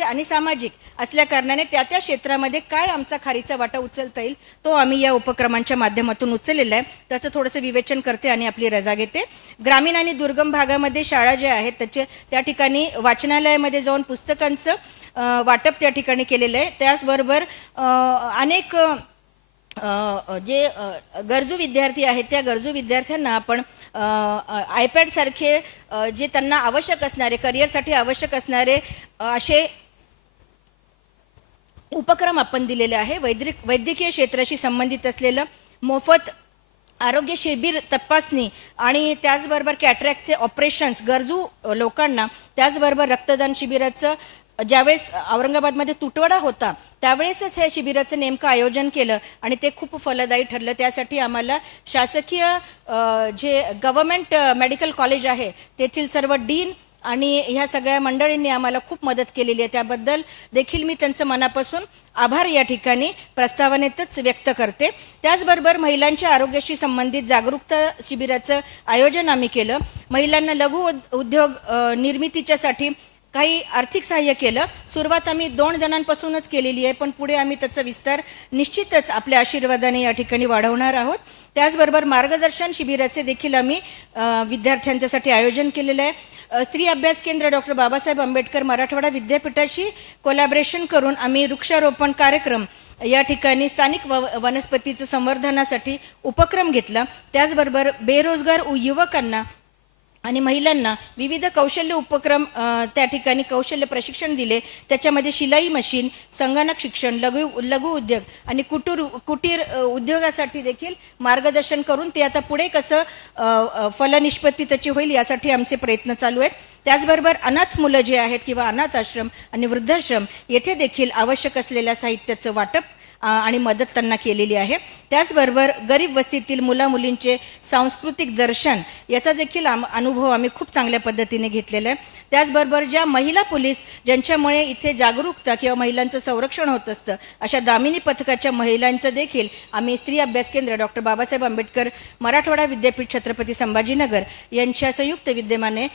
आणि सामाजिक असल्याकारणाने त्या क्षेत्रामध्ये काय आमचा खारीचा वाटा उचलता येईल तो आम्ही या उपक्रमांच्या माध्यमातून उचललेला आहे. त्याचं थोडंसं विवेचन करते आणि आपली रजा घेते. ग्रामीण आणि दुर्गम भागामध्ये शाळा ज्या आहेत त्या ठिकाणी वाचनालयामध्ये जाऊन पुस्तकांचं वाटप त्या ठिकाणी केलेलं आहे. त्याचबरोबर अनेक जे गरजू विद्यार्थी आहेत त्या गरजू विद्यार्थ्यांना आपण आयपॅड सारखे जे त्यांना आवश्यक असणारे, करिअरसाठी आवश्यक असणारे असे उपक्रम आपण दिलेले आहे. वैद्यकीय क्षेत्राशी संबंधित असलेलं मोफत आरोग्य शिबिर तपासणी आणि त्याचबरोबर कॅटरॅक्टचे ऑपरेशन्स गरजू लोकांना, त्याचबरोबर रक्तदान शिबिराचं ज्यावेळेस औरंगाबादमध्ये तुटवडा होता त्यावेळेसच हे शिबिराचं नेमकं आयोजन केलं आणि ते खूप फलदायी ठरलं. त्यासाठी आम्हाला शासकीय जे गव्हर्नमेंट मेडिकल कॉलेज आहे तेथील सर्व डीन आणि ह्या सगळ्या मंडळींनी आम्हाला खूप मदत केलेली आहे. त्याबद्दल देखील मी त्यांचं मनापासून आभार या ठिकाणी प्रस्तावनेतच व्यक्त करते. त्याचबरोबर महिलांच्या आरोग्याशी संबंधित जागरूकता शिबिराचं आयोजन आम्ही केलं. महिलांना लघु उद्योग निर्मितीच्यासाठी काही आर्थिक सहाय्य केलं. सुरुवात आम्ही 2 जणांपासूनच केलेली आहे, पण पुढे आम्ही त्याचा विस्तार निश्चितच आपल्या आशीर्वादाने या ठिकाणी वाढवणार आहोत. त्याचबरोबर मार्गदर्शन शिबिराचे देखील आम्ही विद्यार्थ्यांच्यासाठी आयोजन केलेलं आहे. स्त्री अभ्यास केंद्र डॉक्टर बाबासाहेब आंबेडकर मराठवाडा विद्यापीठाशी कोलॅबरेशन करून आम्ही वृक्षारोपण कार्यक्रम या ठिकाणी स्थानिक वनस्पतीचं संवर्धनासाठी उपक्रम घेतला. त्याचबरोबर बेरोजगार युवकांना आणि महिलांना विविध कौशल्य उपक्रम त्या ठिकाणी कौशल्य प्रशिक्षण दिले. त्याच्यामध्ये शिलाई मशीन, संगणक शिक्षण, लघु उद्योग आणि कुटीर उद्योगासाठी देखील मार्गदर्शन करून ते आता पुढे कसं फलनिष्पत्ती त्याची होईल यासाठी आमचे प्रयत्न चालू आहेत. त्याचबरोबर अनाथ मुलं जे आहेत किंवा अनाथ आश्रम आणि वृद्धाश्रम येथे देखील आवश्यक असलेल्या साहित्याचं वाटप आणि मदत त्यांना केलेली आहे. त्याचबरोबर गरीब वस्तीतील मुलामुलींचे सांस्कृतिक दर्शन याचा देखील अनुभव आम्ही खूप चांगल्या पद्धतीने घेतलेला आहे. त्याचबरोबर ज्या महिला पोलीस ज्यांच्यामुळे इथे जागरूकता किंवा महिलांचं संरक्षण होत असतं अशा दामिनी पथकाच्या महिलांचं देखील आम्ही स्त्री अभ्यास केंद्र डॉक्टर बाबासाहेब आंबेडकर मराठवाडा विद्यापीठ छत्रपती संभाजीनगर यांच्या संयुक्त विद्यमाने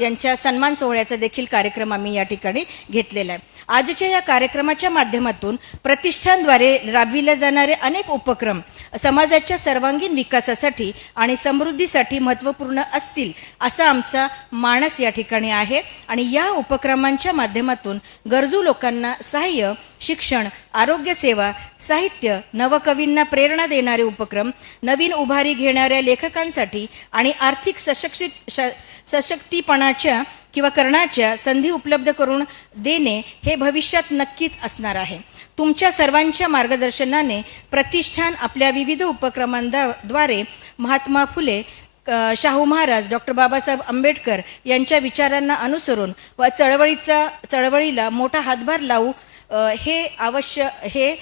यांच्या सन्मान सोहळ्याचा देखील कार्यक्रम आम्ही या ठिकाणी घेतलेला आहे. आजच्या या कार्यक्रमाच्या माध्यमातून प्रतिष्ठानद्वारे राबविले जाणारे अनेक उपक्रम समाजाच्या सर्वांगीण विकासासाठी आणि समृद्धीसाठी महत्त्वपूर्ण असतील असा आमचा मानस या ठिकाणी आहे. आणि या उपक्रमांच्या माध्यमातून गरजू लोकांना सहाय्य, शिक्षण, आरोग्य सेवा, साहित्य, नवकवींना प्रेरणा देणारे उपक्रम, नवीन उभारी घेणाऱ्या लेखकांसाठी आणि आर्थिक सशक्तीपणाच्या किंवा करण्याच्या संधी उपलब्ध करून देणे हे भविष्यात नक्कीच असणार आहे. तुमच्या सर्वांच्या मार्गदर्शनाने प्रतिष्ठान आपल्या विविध उपक्रमांद्वारे महात्मा फुले, शाहू महाराज, डॉक्टर बाबासाहेब आंबेडकर यांच्या विचारांना अनुसरून व चळवळीला मोठा हातभार लावू हे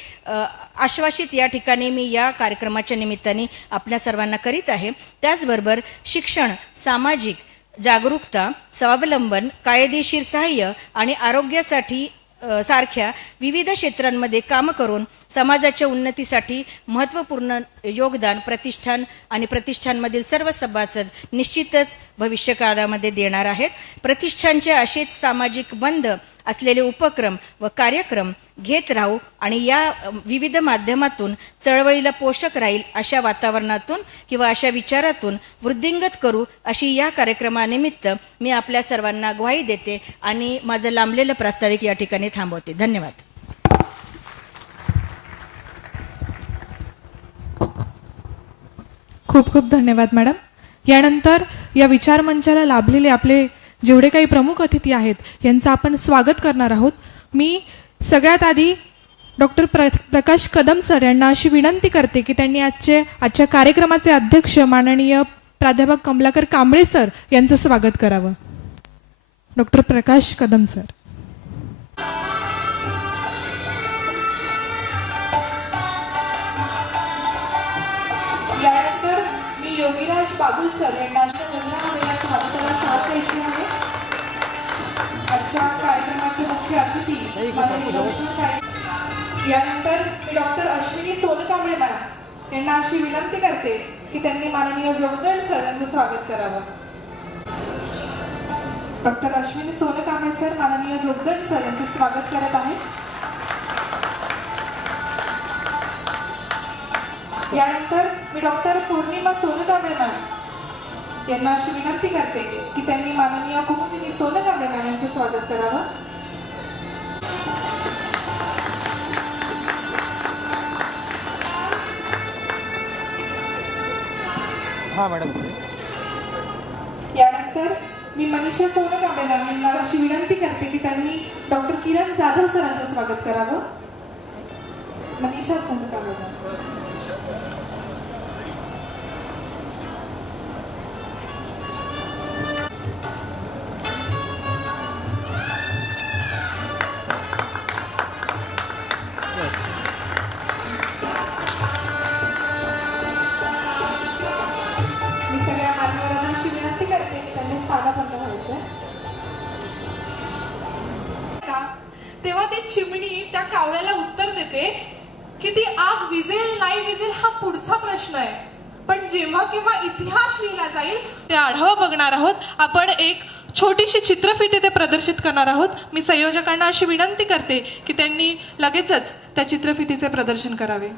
आश्वासित या ठिकाणी मी या कार्यक्रमाच्या निमित्ताने आपल्या सर्वांना करीत आहे. त्याचबरोबर शिक्षण, सामाजिक जागरूकता, स्वावलंबन, कायदेशीर सहाय्य आणि आरोग्यासाठी सारख्या विविध क्षेत्रांमध्ये काम करून समाजाच्या उन्नतीसाठी महत्त्वपूर्ण योगदान प्रतिष्ठान आणि प्रतिष्ठानमधील सर्व सभासद निश्चितच भविष्यकाळामध्ये देणार आहेत. प्रतिष्ठानचे असेच सामाजिक बंध असलेले उपक्रम व कार्यक्रम घेत राहू आणि या विविध माध्यमातून चळवळीला पोषक राहील अशा वातावरणातून किंवा अशा विचारातून वृद्धिंगत करू अशी या कार्यक्रमानिमित्त मी आपल्या सर्वांना ग्वाही देते आणि माझं लांबलेलं प्रास्ताविक या ठिकाणी थांबवते. धन्यवाद. खूप खूप धन्यवाद मॅडम. यानंतर या विचारमंचाला लाभलेले आपले जेवढे काही प्रमुख अतिथी आहेत यांचं आपण स्वागत करणार आहोत. मी सगळ्यात आधी डॉक्टर प्रकाश कदम सर यांना अशी विनंती करते की त्यांनी आजच्या कार्यक्रमाचे अध्यक्ष माननीय प्राध्यापक कमलाकर कांबळे सर यांचं स्वागत करावं. Doctor Prakash Kadam sir. यानंतर मी योगीराज बागुल सर यांना अशा गजरामध्ये स्वागताला साथ द्यायची आहे. आजच्या कार्यक्रमाचे मुख्य अतिथी माननीय डॉक्टर. यानंतर मी डॉक्टर अश्विनी सोनकांबळे मॅम यांना अशी विनंती करते की त्यांनी माननीय जोगदंड सर यांचं स्वागत करावं. डॉक्टर अश्विनी सोनकांबळे सर माननीय जोगदंड सर यांचं स्वागत करत आहेत. यानंतर मी डॉक्टर पौर्णिमा सोनकांबळे मॅम यांना अशी विनंती करते की त्यांनी माननीय कुमुदिनी सोनकांबळे मॅम यांचं स्वागत करावं. हां मॅडम. यानंतर मी मनीषा सोनकांबळे मॅम यांना अशी विनंती करते की त्यांनी डॉक्टर किरण जाधव सरांचं स्वागत करावं. मनीषा सोनकांबळे मॅम. तेव्हा ती चिमणी त्या कावळ्याला उत्तर देते की ती आग विझेल नाही विझेल हा पुढचा प्रश्न आहे, पण जेव्हा केव्हा इतिहास लिहिला जाईल ते आढावा बघणार आहोत. आपण एक छोटीशी चित्रफित इथे प्रदर्शित करणार आहोत. मी संयोजकांना अशी विनंती करते की त्यांनी लगेचच त्या चित्रफितीचे प्रदर्शन करावे.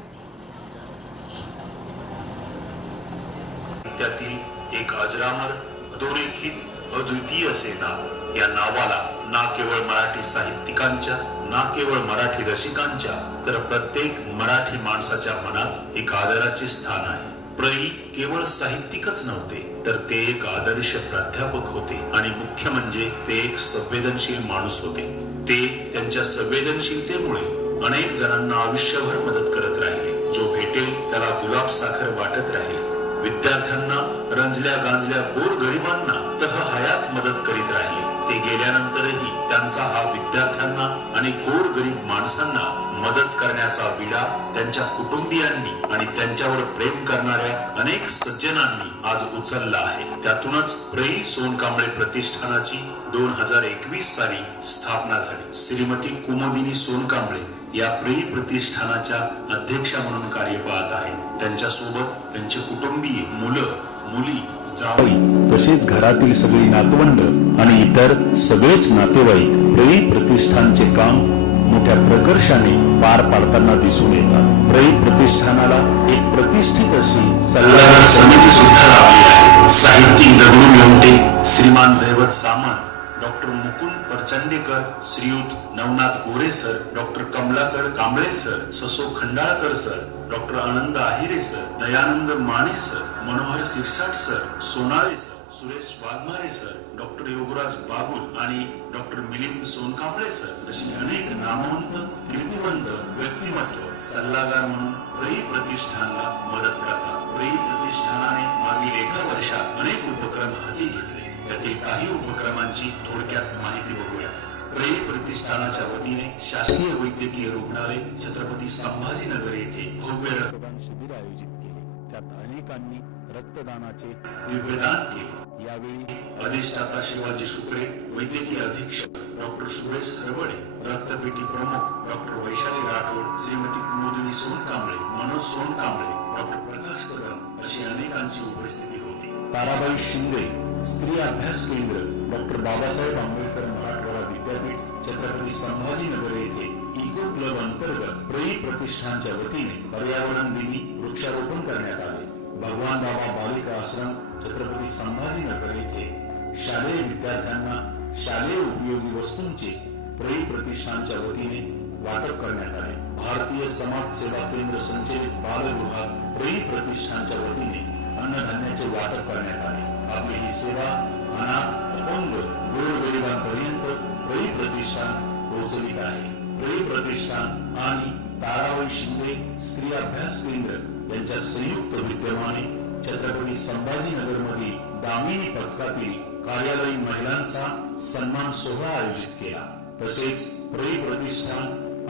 त्यातील एक अजरामर अधोरेखित अद्वितीय सेना या नावाला ना केवळ मराठी साहित्यिकांच्या ना केवळ मराठी रसिकांच्या तर प्रत्येक मराठी माणसाच्या मनात एक आदराचे स्थान आहे. प्रई केवळ साहित्यिकच नव्हते तर ते एक आदर्श प्राध्यापक होते आणि मुख्य म्हणजे ते एक संवेदनशील माणूस होते. ते त्यांच्या संवेदनशीलतेमुळे अनेक जणांना आयुष्यभर मदत करत राहिले. जो भेटेल त्याला गुलाब साखर वाटत राहिले. विद्यार्थ्यांना रंजल्या गांजल्या गोर गरिबांना तह हयात मदत करीत राहिले. ते गेल्यानंतरही त्यांचा हा विद्यार्थ्यांना आणि गोर गरीब माणसांना मदत करण्याचा विडा त्यांच्या कुटुंबियांनी आणि त्यांच्यावर प्रेम करणाऱ्या अनेक सज्जनांनी आज उचलला आहे. त्यातूनच रई सोनकांबळे प्रतिष्ठानाची 2021 साली स्थापना झाली. श्रीमती कुमुदिनी सोनकांबळे या प्रेई प्रतिष्ठानाच्या अध्यक्षा म्हणून कार्य पाहत आहेत. त्यांच्यासोबत त्यांचे कुटुंबीय, मुलं, मुली, जावई तसेच घरातील सगळी नातवंड आणि इतर सगळेच नातेवाईक प्रेई प्रतिष्ठानचे काम मोठ्या प्रकर्षाने पार पाडताना दिसून येतात. प्रेई प्रतिष्ठानाला एक प्रतिष्ठित अशी सल्लागार समिती सुद्धा लाभली आहे. साहित्यिक दगडू लोमटे, श्रीमान दैवत सामंत, डॉक्टर मुकुंद परचंडेकर, श्रीयुत Navnath Gore sir, doctor Kamlakar Kamble sir, Saso Khandalkar sir, doctor Anand Ahire sir, Dayanand Mane sir, Manohar Sirsat sir, Sonale sir, Suresh Waghmare sir, doctor Yograj Bagul आणि डॉक्टर मिलिंद सोनकांबळे सर अशी अनेक नामवंत कीर्तिवंत व्यक्तिमत्व सल्लागार म्हणून प्रेई प्रतिष्ठानला मदत करतात. प्रेई प्रतिष्ठानाने मागील एका वर्षात अनेक उपक्रम हाती घेतले. त्यातील काही उपक्रमांची थोडक्यात माहिती बघूया. प्रेई प्रतिष्ठानाच्या वतीने शासकीय वैद्यकीय रुग्णालय छत्रपती संभाजीनगर येथे भव्य रक्तदान शिबिर आयोजित केले. त्यात अनेकांनी रक्तदानाचे दिव्यदान केले. यावेळी अधिष्ठाता शिवाजी शुक्रे, वैद्यकीय अधीक्षक डॉक्टर सुरेश हरवडे, रक्तपेटी प्रमुख डॉक्टर वैशाली राठोड, श्रीमती कुमुदिनी सोनकांबळे, मनोज सोनकांबळे, डॉक्टर प्रकाश कदम अशी अनेकांची उपस्थिती होती. ताराबाई शिंदे, स्त्री अभ्यास केंद्र, डॉक्टर बाबासाहेब आंबेडकर मराठवाडा विद्यापीठ, छत्रपती छत्रपती संभाजीनगर येथे इको क्लब अंतर्गत प्रई प्रतिष्ठानच्या वतीने पर्यावरण दिनी वृक्षारोपण करण्यात आले. भगवान बाबा बालिका आश्रम छत्रपती संभाजीनगर येथे शालेय विद्यार्थ्यांना शालेय उपयोगी वस्तूंचे प्रई प्रतिष्ठानच्या वतीने वाटप करण्यात आले. भारतीय समाज सेवा केंद्र संचलित बालगृहात प्रई प्रतिष्ठानच्या वतीने अन्नधान्याचे वाटप करण्यात आले. आपली ही सेवा अनाथ, अपंग, गोरगरिबांपर्यंत प्रई प्रतिष्ठान पोहोचवित आहे. प्रई प्रतिष्ठान आणि ताराबाई शिंदे स्त्री अभ्यास केंद्र यांच्या संयुक्त विद्यमाने छत्रपती संभाजीनगर मध्ये दामिनी पथकातील कार्यालयीन महिलांचा सन्मान सोहळा आयोजित केला. तसेच प्रई प्रतिष्ठान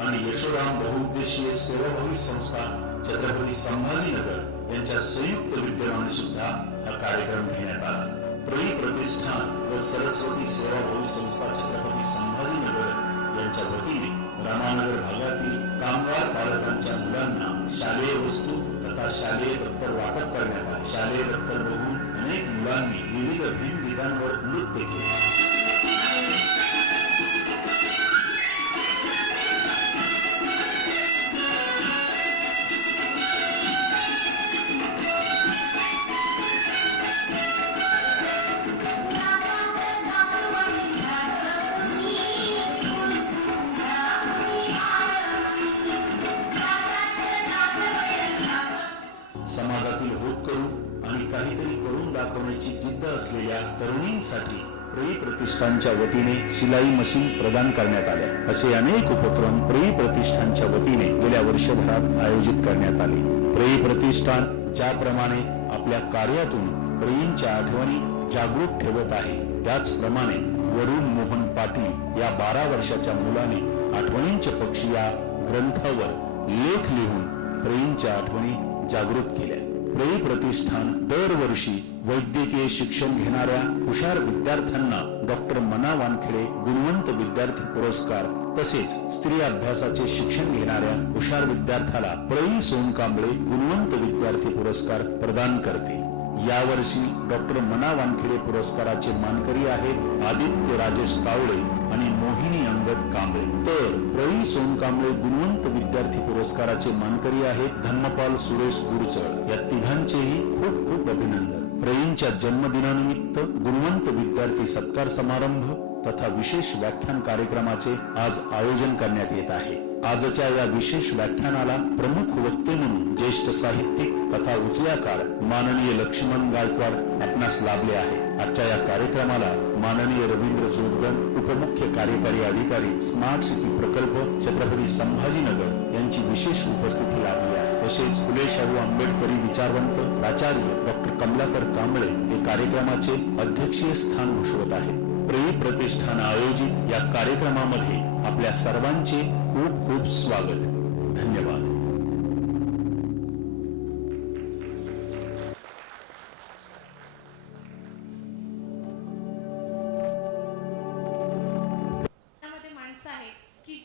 आणि यशोराम बहुउद्देशीय सेवाभावी संस्था छत्रपती संभाजीनगर यांच्या संयुक्त विद्यमाने सुद्धा हा कार्यक्रम घेण्यात आला. प्रई प्रतिष्ठान व सरस्वती सेवाभावी संस्था छत्रपती संभाजीनगर यांच्या वतीने रामानगर भागातील कामगार पालकांच्या मुलांना शालेय वस्तू तथा शालेय दप्तर वाटप करण्यात आले. शालेय दप्तर बघून अनेक मुलांनी विविध भीमगीतांवर नृत्य केले. समाजातील होतकरू आणि काहीतरी करून दाखवण्याची जिद्द असलेल्या तरुणींसाठी प्रई प्रतिष्ठानच्या वतीने शिलाई मशीन प्रदान करण्यात आल्या. असे अनेक उपक्रम प्रई प्रतिष्ठानच्या वतीने गेल्या वर्षभरात आयोजित करण्यात आले. प्रई प्रतिष्ठान ज्याप्रमाणे आपल्या कार्यातून प्रईंच्या आठवणी जागृत ठेवत आहे, त्याचप्रमाणे वरुण मोहन पाटील या 12 वर्षाच्या मुलाने आठवणींचे पक्षी या ग्रंथावर लेख लिहून प्रईंच्या आठवणी जागृत केल्या. प्रई प्रतिष्ठान दरवर्षी वैद्यकीय शिक्षण घेणाऱ्या हुशार विद्यार्थ्यांना डॉक्टर मना वानखेडे गुणवंत विद्यार्थी पुरस्कार तसेच स्त्री अभ्यासाचे शिक्षण घेणाऱ्या हुशार विद्यार्थ्याला प्रई सोनकांबळे गुणवंत विद्यार्थी पुरस्कार प्रदान करते. यावर्षी डॉक्टर मना वानखेडे पुरस्काराचे मानकरी आहेत आदित्य राजेश कावळे आणि मोहिनी अंगद कांबळे. तर प्रई सोनकांबळे गुणवंत विद्यार्थी पुरस्काराचे मानकरी आहेत धर्मपाल सुरेश गुरचळ. या तिघांचेही खूप खूप अभिनंदन. प्रईंच्या जन्मदिनानिमित्त गुणवंत विद्यार्थी सत्कार समारंभ तथा विशेष व्याख्यान कार्यक्रमाचे आज आयोजन करण्यात येत आहे. आजच्या या विशेष व्याख्यानाला प्रमुख वक्ते म्हणून ज्येष्ठ साहित्यिक तथा उचयाकार माननीय लक्ष्मण गायकवाड आपणास लाभले आहे. आजच्या या कार्यक्रमाला माननीय रवींद्र जोगदन उपमुख्य कार्यकारी अधिकारी स्मार्ट सिटी प्रकल्प छत्रपती संभाजीनगर यांची विशेष उपस्थिती लाभली आहे. तसेच फुले शाहू आंबेडकरी विचारवंत प्राचार्य डॉक्टर कमलाकर कांबळे हे कार्यक्रमाचे अध्यक्षीय स्थान भूषवत आहेत. प्रई प्रतिष्ठान आयोजित या कार्यक्रमामध्ये आपल्या सर्वांचे खूप खूप स्वागत. धन्यवाद. माणसं आहेत की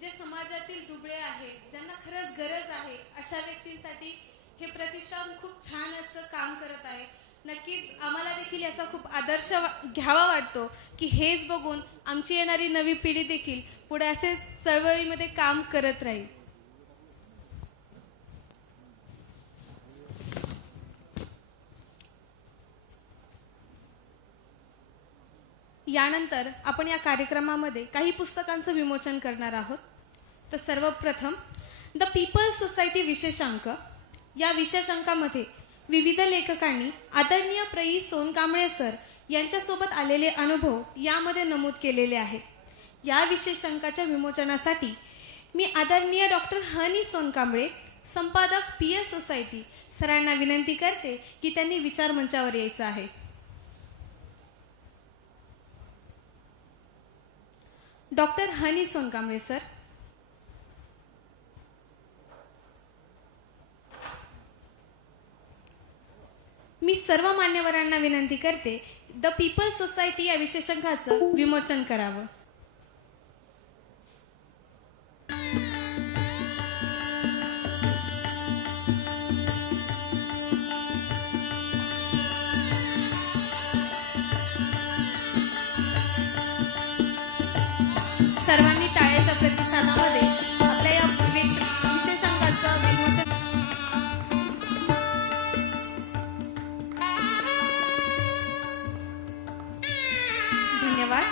जे समाजातील दुबळे आहेत, ज्यांना खरंच गरज आहे, अशा व्यक्तींसाठी हे प्रतिष्ठान खूप छान असं काम करत आहे. नक्कीच आम्हाला देखील याचा खूप आदर्श घ्यावा वाटतो की हेच बघून आमची येणारी नवी पिढी देखील पुढे असे चळवळीमध्ये काम करत राहील. यानंतर आपण या कार्यक्रमामध्ये काही पुस्तकांचं विमोचन करणार आहोत. तर सर्वप्रथम द पीपल्स सोसायटी विशेषांक. या विशेषांकामध्ये विविध लेखकांनी आदरणीय प्रई सोनकांबळे सर यांच्यासोबत आलेले अनुभव यामध्ये नमूद केलेले आहेत. या विशेषांकाच्या विमोचनासाठी मी आदरणीय डॉक्टर हनी सोनकांबळे संपादक पीएस सोसायटी सरांना विनंती करते की त्यांनी विचार मंचावर यायचं आहे. डॉक्टर हनी सोनकांबळे सर. मी सर्व मान्यवरांना विनंती करते द पीपल्स सोसायटी या विशेषांकाचं विमोचन करावं. सर्वांनी टाळ्याच्या प्रतिसादामध्ये आपल्या या विशेष अंकाचं विमोचन. धन्यवाद.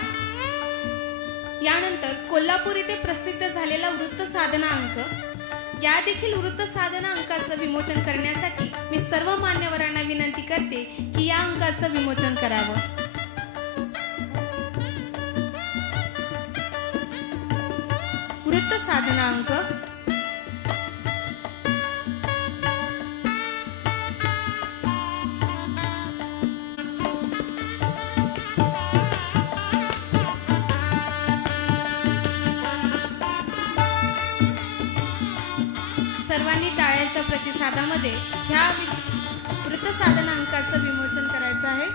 यानंतर कोल्हापूर येथे प्रसिद्ध झालेला वृत्त साधना अंक, या देखील वृत्त साधना अंकाचं विमोचन करण्यासाठी मी सर्व मान्यवरांना विनंती करते की या अंकाचं विमोचन करावं. वृत्त साधना अंक सर्वांनी टाळ्यांच्या प्रतिसादामध्ये ह्या वृत्त साधना अंकाचं विमोचन करायचं आहे.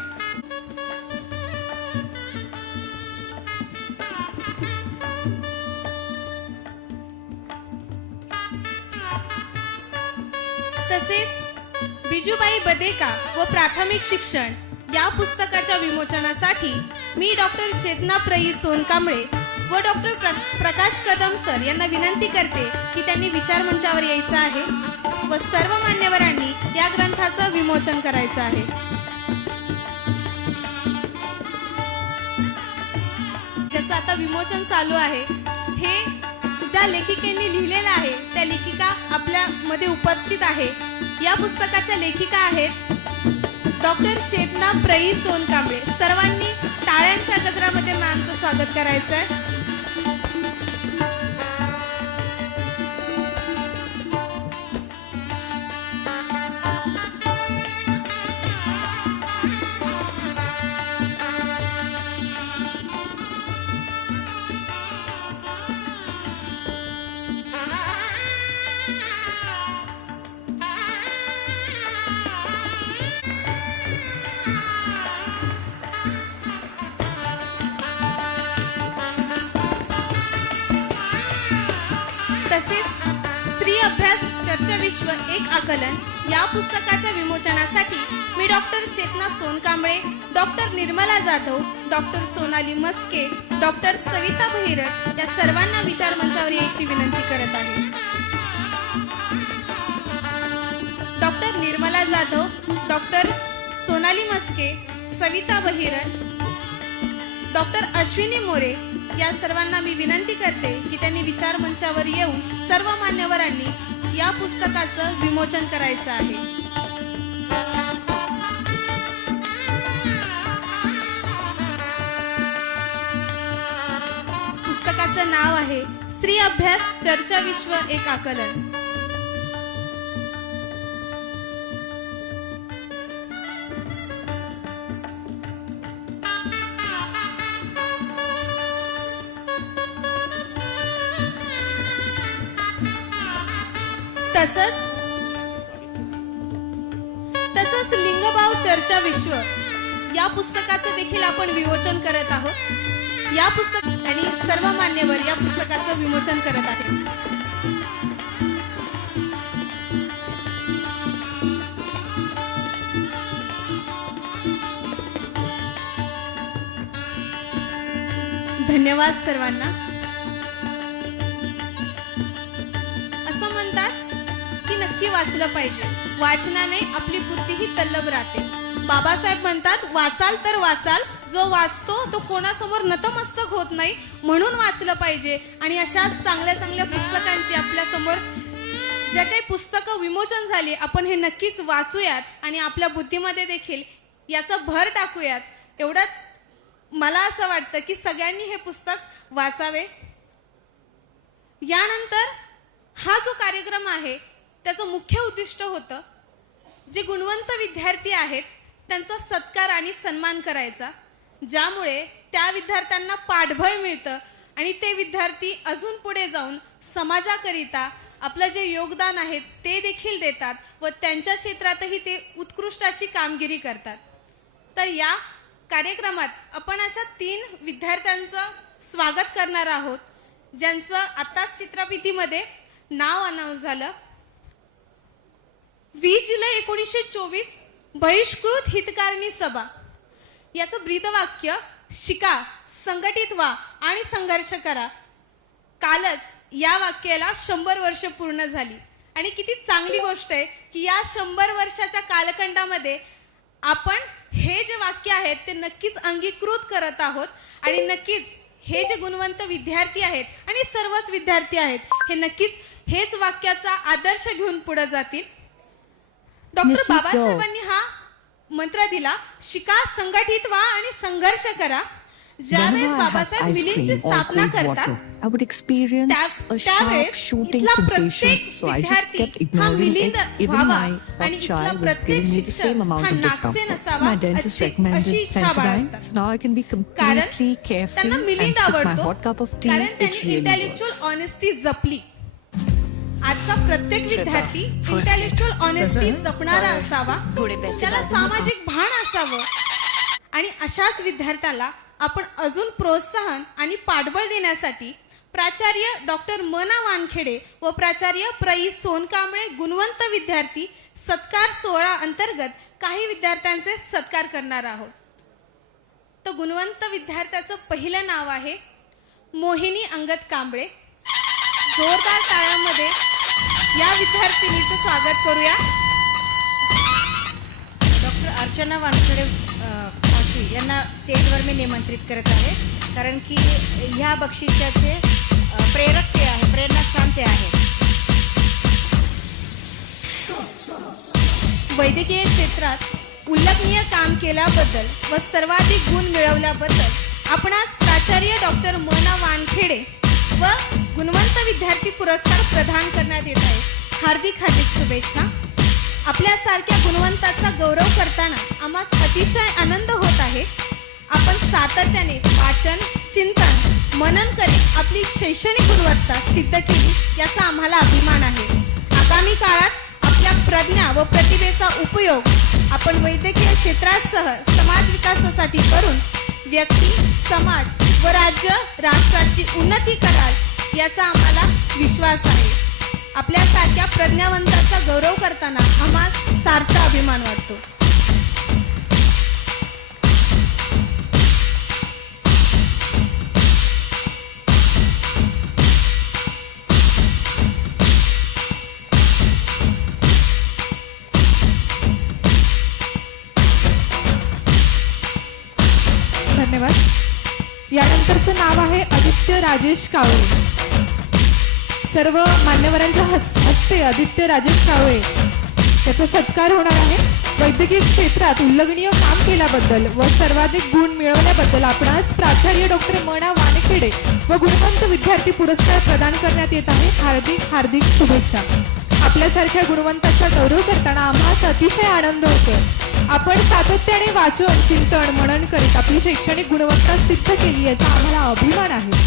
तसेच बिजूबाई बदेका व प्राथमिक शिक्षण या पुस्तकाच्या विमोचनासाठी मी डॉक्टर चेतना प्रई सोनकांबळे व डॉक्टर प्रकाश कदम सर यांना विनंती करते की त्यांनी विचार मंचावर यायचं आहे व सर्व मान्यवरांनी या ग्रंथाचं विमोचन करायचं आहे. ज्याचं आता विमोचन चालू आहे, हे ज्या लेखिकेने लिहिलेलं आहे त्या लेखिका आपल्या मध्ये उपस्थित आहे. या पुस्तकाच्या लेखिका आहेत डॉक्टर चेतना प्रई सोनकांबळे. सर्वांनी टाळ्यांच्या गजरामध्ये मॅमचं स्वागत करायचं आहे. तसेच स्त्री अभ्यास चर्चा विश्व एक आकलन या पुस्तकाच्या विमोचनासाठी मी doctor Chetna Sonkamble, doctor Nirmala Jadhav, doctor Sonali Maske, doctor Savita Bhairat या सर्वांना विचार मंचावर यायची विनंती करत आहे. Doctor Nirmala Jadhav, doctor Sonali Maske, Savita Bahirat, doctor Ashwini More या सर्वांना मी विनंती करते की त्यांनी विचार मंचावर येऊन सर्व मान्यवरांनी या पुस्तकाचं विमोचन करायचं आहे. पुस्तकाचं नाव आहे स्त्री अभ्यास चर्चा विश्व एक आकलन. तसंच लिंगभाव चर्चा विश्व या पुस्तकाचं देखील आपण विमोचन करत आहोत. या पुस्तक आणि सर्व मान्यवर या पुस्तकाचं विमोचन करत आहेत. धन्यवाद सर्वांना. असं म्हणतात की नक्की वाचलं पाहिजे, वाचनाने आपली बुद्धीही तल्लभ राहते. बाबासाहेब म्हणतात वाचाल तर वाचाल, जो वाचतो तो कोणासमोर नतमस्तक होत नाही, म्हणून वाचलं पाहिजे. आणि अशा चांगल्या चांगल्या पुस्तकांची आपल्या समोर ज्या काही पुस्तकं विमोचन झाली आपण हे नक्कीच वाचूयात आणि आपल्या बुद्धीमध्ये देखील याचा भर टाकूयात. एवढंच मला असं वाटतं की सगळ्यांनी हे पुस्तक वाचावे. यानंतर हा जो कार्यक्रम आहे त्याचं मुख्य उद्दिष्ट होतं जे गुणवंत विद्यार्थी आहेत त्यांचा सत्कार आणि सन्मान करायचा, ज्यामुळे त्या विद्यार्थ्यांना पाठबळ मिळतं आणि ते विद्यार्थी अजून पुढे जाऊन समाजाकरिता आपलं जे योगदान आहे ते देखील देतात व त्यांच्या क्षेत्रातही ते उत्कृष्ट अशी कामगिरी करतात. तर या कार्यक्रमात आपण अशा 3 विद्यार्थ्यांचं स्वागत करणार आहोत ज्यांचं आत्ताच चित्रफितीमध्ये नाव अनाऊन्स झालं. 20 जुलै 1924 बहिष्कृत हितकारिणी सभा. याचं ब्रीदवाक्य शिका, संघटित व्हा आणि संघर्ष करा. कालच या वाक्याला 100 वर्ष पूर्ण झाली आणि किती चांगली गोष्ट आहे की या 100 वर्षाच्या कालखंडामध्ये आपण हे जे वाक्य आहेत ते नक्कीच अंगीकृत करत आहोत आणि नक्कीच हे जे गुणवंत विद्यार्थी आहेत आणि सर्वच विद्यार्थी आहेत हे नक्कीच हेच वाक्याचा आदर्श घेऊन पुढे जातील. डॉक्टर बाबासाहेबांनी हा मंत्र दिला, शिका, संघटित व्हा आणि संघर्ष करा. ज्यावेळेस बाबासाहेब मिलींची स्थापना करतात I would experience a sharp shooting sensation, so I just kept ignoring it. Even my pop child was giving me the same amount of discomfort. My dentist recommended Sensodyne, so now I can be completely carefree and sip my hot cup of tea. कारण It त्यांनी really intellectual works. Honesty जपली. आजचा प्रत्येक विद्यार्थी intellectual honesty जपणारा असावा, त्याला सामाजिक भान असावं आणि अशाच विद्यार्थ्याला आपण अजून प्रोत्साहन आणि पाठबळ देण्यासाठी प्राचार्य डॉक्टर मना वानखेडे व प्राचार्य प्रई सोनकांबळे गुणवंत विद्यार्थी सत्कार सोहळा अंतर्गत काही विद्यार्थ्यांचे सत्कार करणार आहोत. तर गुणवंत विद्यार्थ्याचं पहिलं नाव आहे मोहिनी अंगद कांबळे. जोरदार टाळ्यांमध्ये या विद्यार्थिनीचं स्वागत करूया. डॉक्टर अर्चना वानखेडे मावशी यांना स्टेजवर मी निमंत्रित करत आहे, कारण की ह्या बक्षिसाचे प्रेरक ते आहे, प्रेरणास्थान ते आहे. वैद्यकीय क्षेत्रात उल्लेखनीय काम केल्याबद्दल व सर्वाधिक गुण मिळवल्याबद्दल आपणास प्राचार्य डॉक्टर मना वानखेडे व गुणवंत विद्यार्थी पुरस्कार प्रदान करण्यात येत आहे. हार्दिक हार्दिक शुभेच्छा. आपल्यासारख्या गुणवंताचा गौरव करताना आम्हाला अतिशय आनंद होत आहे. आपण सातत्याने वाचन, चिंतन, मनन करीत आपली शैक्षणिक गुणवत्ता सिद्ध केली याचा आम्हाला अभिमान आहे. आगामी काळात आपल्या प्रज्ञा व प्रतिभेचा उपयोग आपण वैद्यकीय क्षेत्रासह समाज विकासासाठी करून व्यक्ती, समाज व राज्य, राष्ट्राची उन्नती कराल याचा आम्हाला विश्वास आहे. आपल्यासारख्या प्रज्ञावंताचा गौरव करताना आम्हाला सार्थ अभिमान वाटतो. धन्यवाद. यानंतरचं नाव आहे आदित्य राजेश कावळे. सर्व मान्यवरांच्या हस्ते आदित्य राजेश कावळे त्याचा सत्कार होणार आहे. वैद्यकीय क्षेत्रात उल्लेखनीय काम केल्याबद्दल व सर्वाधिक गुण मिळवल्याबद्दल आपणास प्राचार्य डॉक्टर मना वानखेडे व गुणवंत विद्यार्थी पुरस्कार प्रदान करण्यात येत आहे. हार्दिक हार्दिक शुभेच्छा. आपल्यासारख्या गुणवंताचा गौरव करताना आम्हाला अतिशय आनंद होतो. आपण सातत्याने वाचन, चिंतन, मनन करीत आपली शैक्षणिक गुणवत्ता सिद्ध केली याचा आम्हाला अभिमान आहे.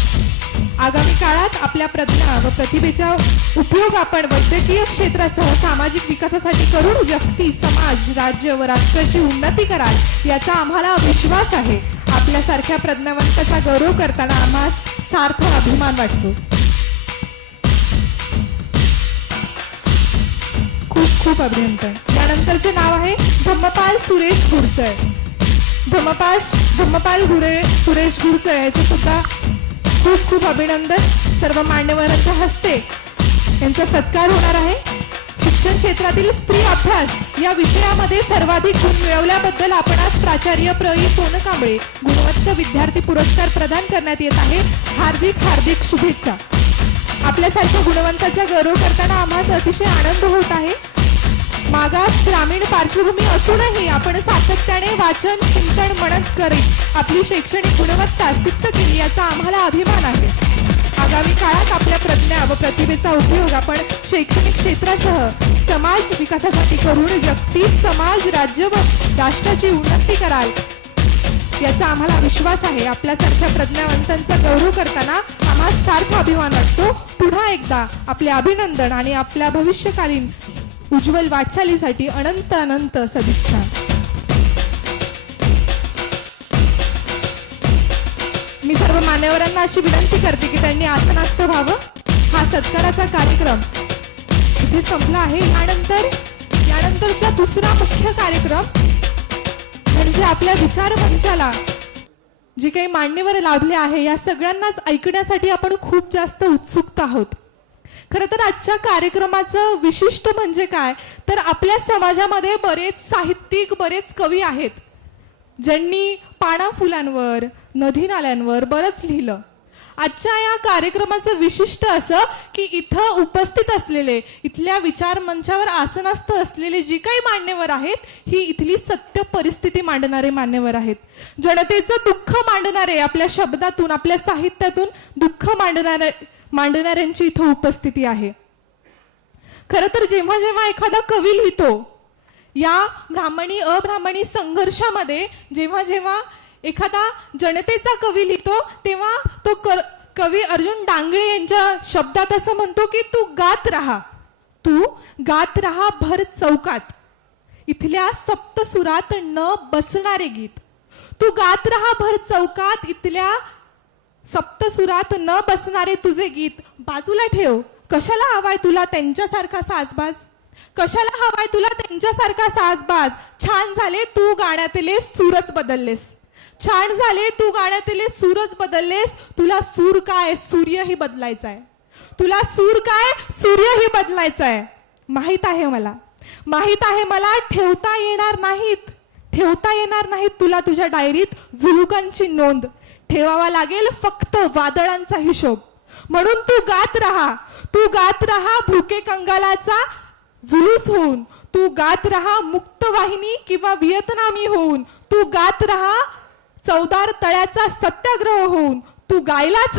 आगामी काळात आपल्या प्रज्ञा व प्रतिभेचा उपयोग आपण वैद्यकीय क्षेत्रासह सामाजिक विकासासाठी करून व्यक्ती, समाज, राज्य व राष्ट्राची उन्नती कराल याचा आम्हाला विश्वास आहे. आपल्यासारख्या प्रज्ञावंताचा गौरव करताना आम्हाला सार्थ अभिमान वाटतो. खूप खूप अभिनंदन. यानंतरचे नाव आहे धम्मपाल सुरेश गुरचळ. धम्मपाल सुरेश गुरचळ याचे सुद्धा खूप खूप अभिनंदन. सर्व मान्यवरांच्या हस्ते यांचा सत्कार होणार आहे. शिक्षण क्षेत्रातील स्त्री अभ्यास या विषयामध्ये सर्वाधिक गुण मिळवल्याबद्दल आपणास प्राचार्य प्रई सोनकांबळे गुणवंत विद्यार्थी पुरस्कार प्रदान करण्यात येत आहे. हार्दिक हार्दिक शुभेच्छा. आपल्यासारख्या गुणवंताचा गौरव करताना आम्हाला अतिशय आनंद होत आहे. मागास ग्रामीण पार्श्वभूमी असूनही आपण सातत्याने वाचन, चिंतन, मनन करीत आपली शैक्षणिक गुणवत्ता सिद्ध केली याचा आम्हाला अभिमान आहे. आगामी काळात आपल्या प्रज्ञा व प्रतिभेचा उपयोग आपण शैक्षणिक क्षेत्रासह समाज विकासासाठी करून व्यक्ती, समाज, राज्य व राष्ट्राची उन्नती कराल याचा आम्हाला विश्वास आहे. आपल्यासारख्या प्रज्ञावंतांचा गौरव करताना आम्हाला सार्थ अभिमान वाटतो. पुन्हा एकदा आपले अभिनंदन आणि आपल्या भविष्यकालीन उज्ज्वल वाटचालीसाठी अनंत अनंत सदिच्छा. मी सर्व मान्यवरांना अशी विनंती करते की त्यांनी आसनास्थ व्हावं. हा सत्काराचा कार्यक्रम इथे संपला आहे. यानंतरचा दुसरा मुख्य कार्यक्रम म्हणजे आपल्या विचार मंचाला जे काही मान्यवर लाभले आहे या सगळ्यांनाच ऐकण्यासाठी आपण खूप जास्त उत्सुक आहोत. खरं तर आजच्या कार्यक्रमाचं विशिष्ट म्हणजे काय तर आपल्या समाजामध्ये बरेच साहित्यिक, बरेच कवी आहेत ज्यांनी पाना फुलांवर, नदी नाल्यांवर बरंच लिहिलं. आजच्या या कार्यक्रमाचं विशिष्ट असं की इथं उपस्थित असलेले, इथल्या विचार मंचावर आसनस्थ असलेले जे काही मान्यवर आहेत ही इथली सत्य परिस्थिती मांडणारे मान्यवर आहेत. जनतेचं दुःख मांडणारे, आपल्या शब्दातून, आपल्या साहित्यातून दुःख मांडणाऱ्यांची इथं उपस्थिती आहे. खरं तर जेव्हा जेव्हा एखादा कवी लिहितो, या ब्राह्मणी अब्राह्मणी संघर्षामध्ये जेव्हा जेव्हा एखादा जनतेचा कवी लिहितो तेव्हा तो कवी अर्जुन डांगळे यांच्या शब्दात असं म्हणतो की तू गात राहा भर चौकात, इथल्या सप्तसुरात न बसणारे गीत. तू गात राहा भर चौकात, इथल्या सप्तसुरात न बसणारे तुझे गीत. बाजूला ठेव, कशाला हवाय तुला त्यांच्यासारखा साजबाज, कशाला हवाय तुला त्यांच्यासारखा साजबाज. छान झाले तू गाण्यातले सूरच बदललेस, छान झाले तू गाण्यातले सूरच बदललेस. तुला सूर काय सूर्यही बदलायचा आहे, तुला सूर काय सूर्यही बदलायचा आहे. माहित आहे मला ठेवता येणार नाहीत तुला तुझ्या डायरीत झुळुकांची नोंद. ठेवावा लागेल फक्त वादळांचा हिशोब. म्हणून तू गात राहा भुके कंगालाचा जुलूस होऊन, तू गात राहा मुक्तवाहिनी किंवा व्हिएतनामी होऊन, तू गात राहा चौदार तळ्याचा सत्याग्रह होऊन. तू गायलाच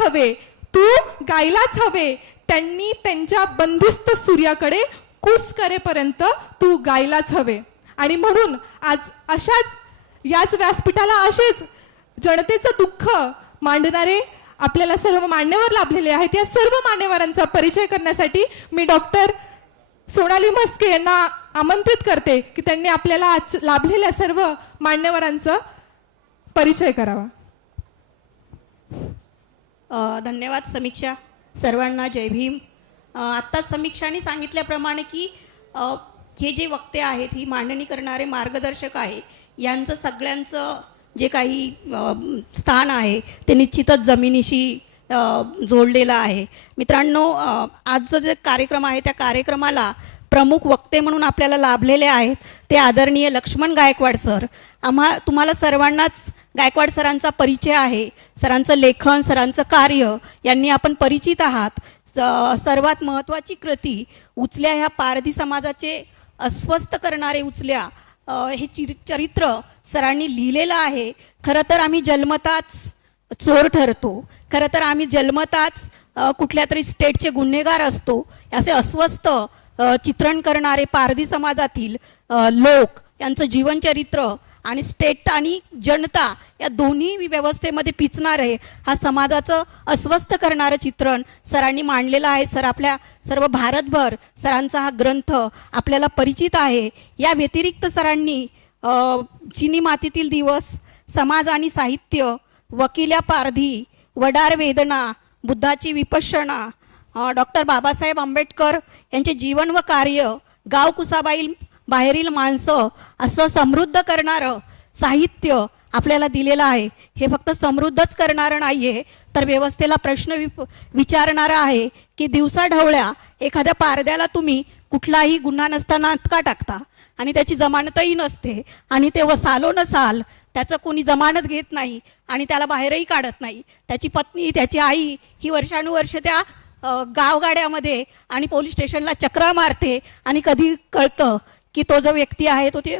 हवे त्यांनी त्यांच्या बंदिस्त सूर्याकडे कूस करेपर्यंत तू गायलाच हवे. आणि म्हणून आज याच व्यासपीठाला असेच जनतेचं दुःख मांडणारे आपल्याला सर्व मान्यवर लाभलेले आहेत. या सर्व मान्यवरांचा परिचय करण्यासाठी मी डॉक्टर सोनाली म्हस्के यांना आमंत्रित करते की त्यांनी आपल्याला लाभलेल्या सर्व मान्यवरांचा परिचय करावा. धन्यवाद समीक्षा. सर्वांना जय भीम. आत्ताच समीक्षाने सांगितल्याप्रमाणे की हे जे वक्ते आहेत, ही मांडणी करणारे मार्गदर्शक आहे, यांचं सगळ्यांचं जे काही स्थान आहे ते निश्चितच जमिनीशी जोडलेलं आहे. मित्रांनो, आजचा जे कार्यक्रम आहे त्या कार्यक्रमाला प्रमुख वक्ते म्हणून आपल्याला लाभलेले आहेत ते आदरणीय लक्ष्मण गायकवाड सर. तुम्हाला सर्वांनाच गायकवाड सरांचा परिचय आहे. सरांचं लेखन, सरांचं कार्य यांनी आपण परिचित आहात. सर्वात महत्त्वाची कृती उचल्या ह्या पारधी समाजाचे अस्वस्थ करणारे उचल्या हे चरित्र सरांनी लिहिलेलं आहे. खरं तर आम्ही जन्मताच चोर ठरतो, खरं तर आम्ही जन्मताच कुठल्या तरी स्टेटचे गुन्हेगार असतो, असे अस्वस्थ चित्रण करणारे पारधी समाजातील लोक, यांचं जीवनचरित्र आणि स्टेट आणि जनता या दोन्ही व्यवस्थेमध्ये पिचणारे हा समाजाचं अस्वस्थ करणारं चित्रण सरांनी मांडलेलं आहे. सर आपल्या सर्व भारतभर सरांचा हा ग्रंथ आपल्याला परिचित आहे. या व्यतिरिक्त सरांनी चिनी मातीतील दिवस, समाज आणि साहित्य, वकिल्या पारधी, वडार वेदना, बुद्धाची विपश्यना, डॉक्टर बाबासाहेब आंबेडकर यांचे जीवन व कार्य, गाव कुसाबाई बाहेरील माणसं, असं समृद्ध करणारं साहित्य आपल्याला दिलेलं आहे. हे फक्त समृद्धच करणारं नाही आहे, तर व्यवस्थेला प्रश्न विचारणारं आहे की दिवसा ढवळ्या एखाद्या पारद्याला तुम्ही कुठलाही गुन्हा नसताना का टाकता आणि त्याची जमानतही नसते आणि ते सालो न साल त्याचं कोणी जमानत घेत नाही आणि त्याला बाहेरही काढत नाही. त्याची पत्नी, त्याची आई ही वर्षानुवर्ष त्या गावगाड्यामध्ये आणि पोलीस स्टेशनला चक्रा मारते आणि कधी कळतं की तो जो व्यक्ती आहे तो ते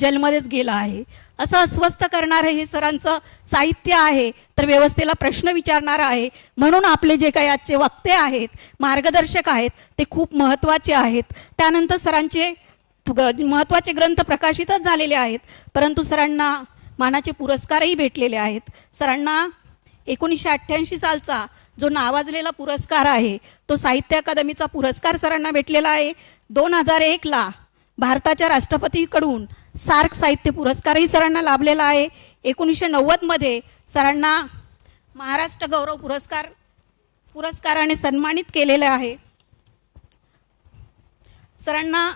जेलमध्येच गेला आहे. असं अस्वस्थ करणारं हे सरांचं साहित्य आहे, तर व्यवस्थेला प्रश्न विचारणारं आहे. म्हणून आपले जे काही आजचे वक्ते आहेत, मार्गदर्शक आहेत, ते खूप महत्त्वाचे आहेत. त्यानंतर सरांचे महत्त्वाचे ग्रंथ प्रकाशितच झालेले आहेत, परंतु सरांना मानाचे पुरस्कारही भेटलेले आहेत. सरांना 1988 सालचा जो नावाजलेला पुरस्कार आहे तो साहित्य अकादमीचा पुरस्कार सरांना भेटलेला आहे. 2001ला भारताच्या राष्ट्रपतीकडून सार्क साहित्य पुरस्कारही सरांना लाभलेला आहे. 1990मध्ये सरांना महाराष्ट्र गौरव पुरस्काराने सन्मानित केलेले आहे. सरांना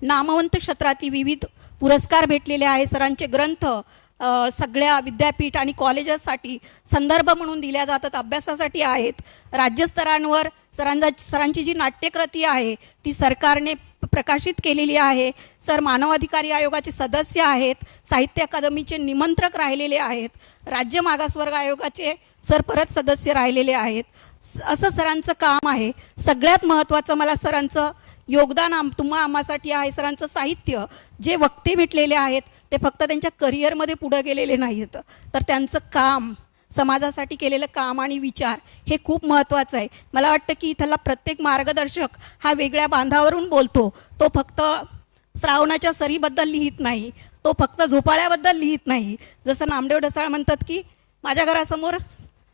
नामवंत क्षेत्रातील विविध पुरस्कार भेटलेले आहे. सरांचे ग्रंथ सगळ्या विद्यापीठ आणि कॉलेजेससाठी संदर्भ म्हणून दिल्या जातात, अभ्यासासाठी आहेत. राज्यस्तरांवर सरांची जी नाट्यकृती आहे ती सरकारने प्रकाशित केलेली आहे. सर मानवाधिकारी आयोगाचे सदस्य आहेत, साहित्य अकादमीचे निमंत्रक राहिलेले आहेत, राज्य मागासवर्ग आयोगाचे सर परत सदस्य राहिलेले आहेत. असं सरांचं काम आहे. सगळ्यात महत्त्वाचं मला सरांचं योगदान आम्हासाठी आहे. सरांचं साहित्य, जे वक्ते भेटलेले आहेत ते फक्त त्यांच्या करिअरमध्ये पुढे गेलेले नाहीत, तर त्यांचं काम, समाजासाठी केलेलं काम आणि विचार हे खूप महत्त्वाचं आहे. मला वाटतं की इथला प्रत्येक मार्गदर्शक हा वेगळ्या बांधावरून बोलतो. तो फक्त श्रावणाच्या सरीबद्दल लिहित नाही, तो फक्त झोपाळ्याबद्दल लिहित नाही. जसं नामदेव ढसाळ म्हणतात की माझ्या घरासमोर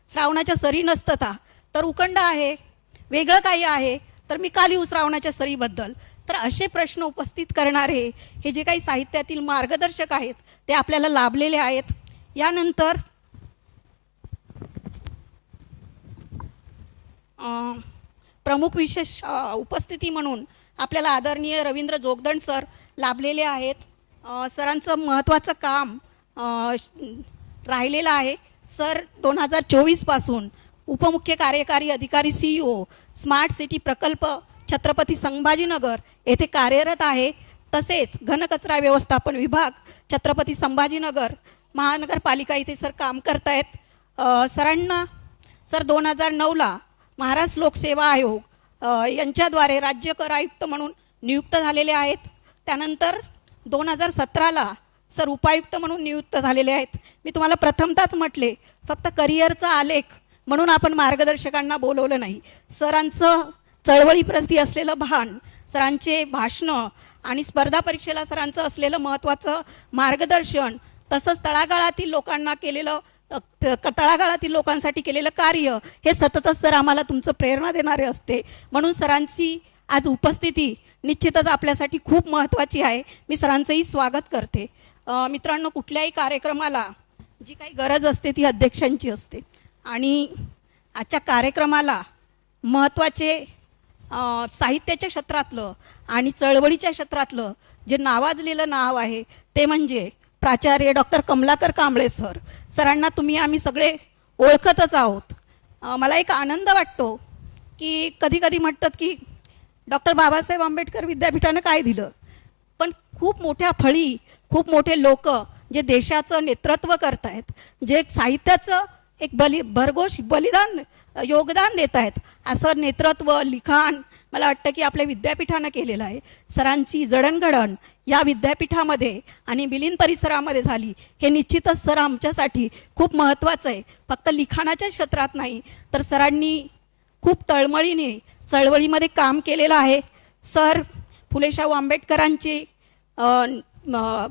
श्रावणाच्या सरी नसतं तर उकंड आहे, वेगळं काही आहे, तर मी का लिहू श्रावणाच्या सरीबद्दल. तर असे प्रश्न उपस्थित करणारे हे जे काही साहित्यातील मार्गदर्शक आहेत ते आपल्याला लाभलेले आहेत. यानंतर प्रमुख विशेष उपस्थिती म्हणून आपल्याला आदरणीय रवींद्र जोगदंड सर लाभलेले आहेत. सरांचं महत्त्वाचं काम राहिलेलं आहे. सर 2024 पासून उपमुख्य कार्यकारी अधिकारी CEO स्मार्ट सिटी प्रकल्प छत्रपती संभाजीनगर येथे कार्यरत आहे. तसेच घनकचरा व्यवस्थापन विभाग छत्रपती संभाजीनगर महानगरपालिका इथे सर काम करतायत. सरांना सर 2009ला महाराष्ट्र लोकसेवा आयोग यांच्याद्वारे राज्य कर आयुक्त म्हणून नियुक्त झालेले आहेत. त्यानंतर 2017ला सर उपायुक्त म्हणून नियुक्त झालेले आहेत. मी तुम्हाला प्रथमतःच म्हटले, फक्त करिअरचा आलेख म्हणून आपण मार्गदर्शकांना बोलवलं नाही. सरांचं चळवळीप्रती असलेलं भान, सरांचे भाषणं आणि स्पर्धा परीक्षेला सरांचं असलेलं महत्त्वाचं मार्गदर्शन, तसंच तळागाळातील लोकांना केलेलं, तळागाळातील लोकांसाठी केलेलं कार्य हे सततच सर आम्हाला तुमचं प्रेरणा देणारे असते. म्हणून सरांची आज उपस्थिती निश्चितच आपल्यासाठी खूप महत्त्वाची आहे. मी सरांचंही स्वागत करते. मित्रांनो, कुठल्याही कार्यक्रमाला जी काही गरज असते ती अध्यक्षांची असते आणि आजच्या कार्यक्रमाला महत्त्वाचे साहित्याच्या क्षेत्रातलं आणि चळवळीच्या क्षेत्रातलं जे नावाजलेलं नाव आहे ते म्हणजे प्राचार्य डॉक्टर कमलाकर कांबळे सर. सरांना आम्ही सगळे ओळखतच आहोत. मला एक आनंद वाटतो की कधी कधी म्हणतात की डॉक्टर बाबासाहेब आंबेडकर विद्यापीठानं काय दिलं, पण खूप मोठ्या फळी, खूप मोठे लोक जे देशाचं नेतृत्व करत आहेत, जे साहित्याचं एक भरघोष योगदान देत आहेत, असं नेतृत्व लिखाण मला वाटतं की आपल्या विद्यापीठानं केलेलं आहे. सरांची जडणघडण या विद्यापीठामध्ये आणि मिलिंद परिसरामध्ये झाली हे निश्चितच सर आमच्यासाठी खूप महत्त्वाचं आहे. फक्त लिखाणाच्या क्षेत्रात नाही, तर सरांनी खूप तळमळीने चळवळीमध्ये काम केलेलं आहे. सर फुलेशाहू आंबेडकरांचे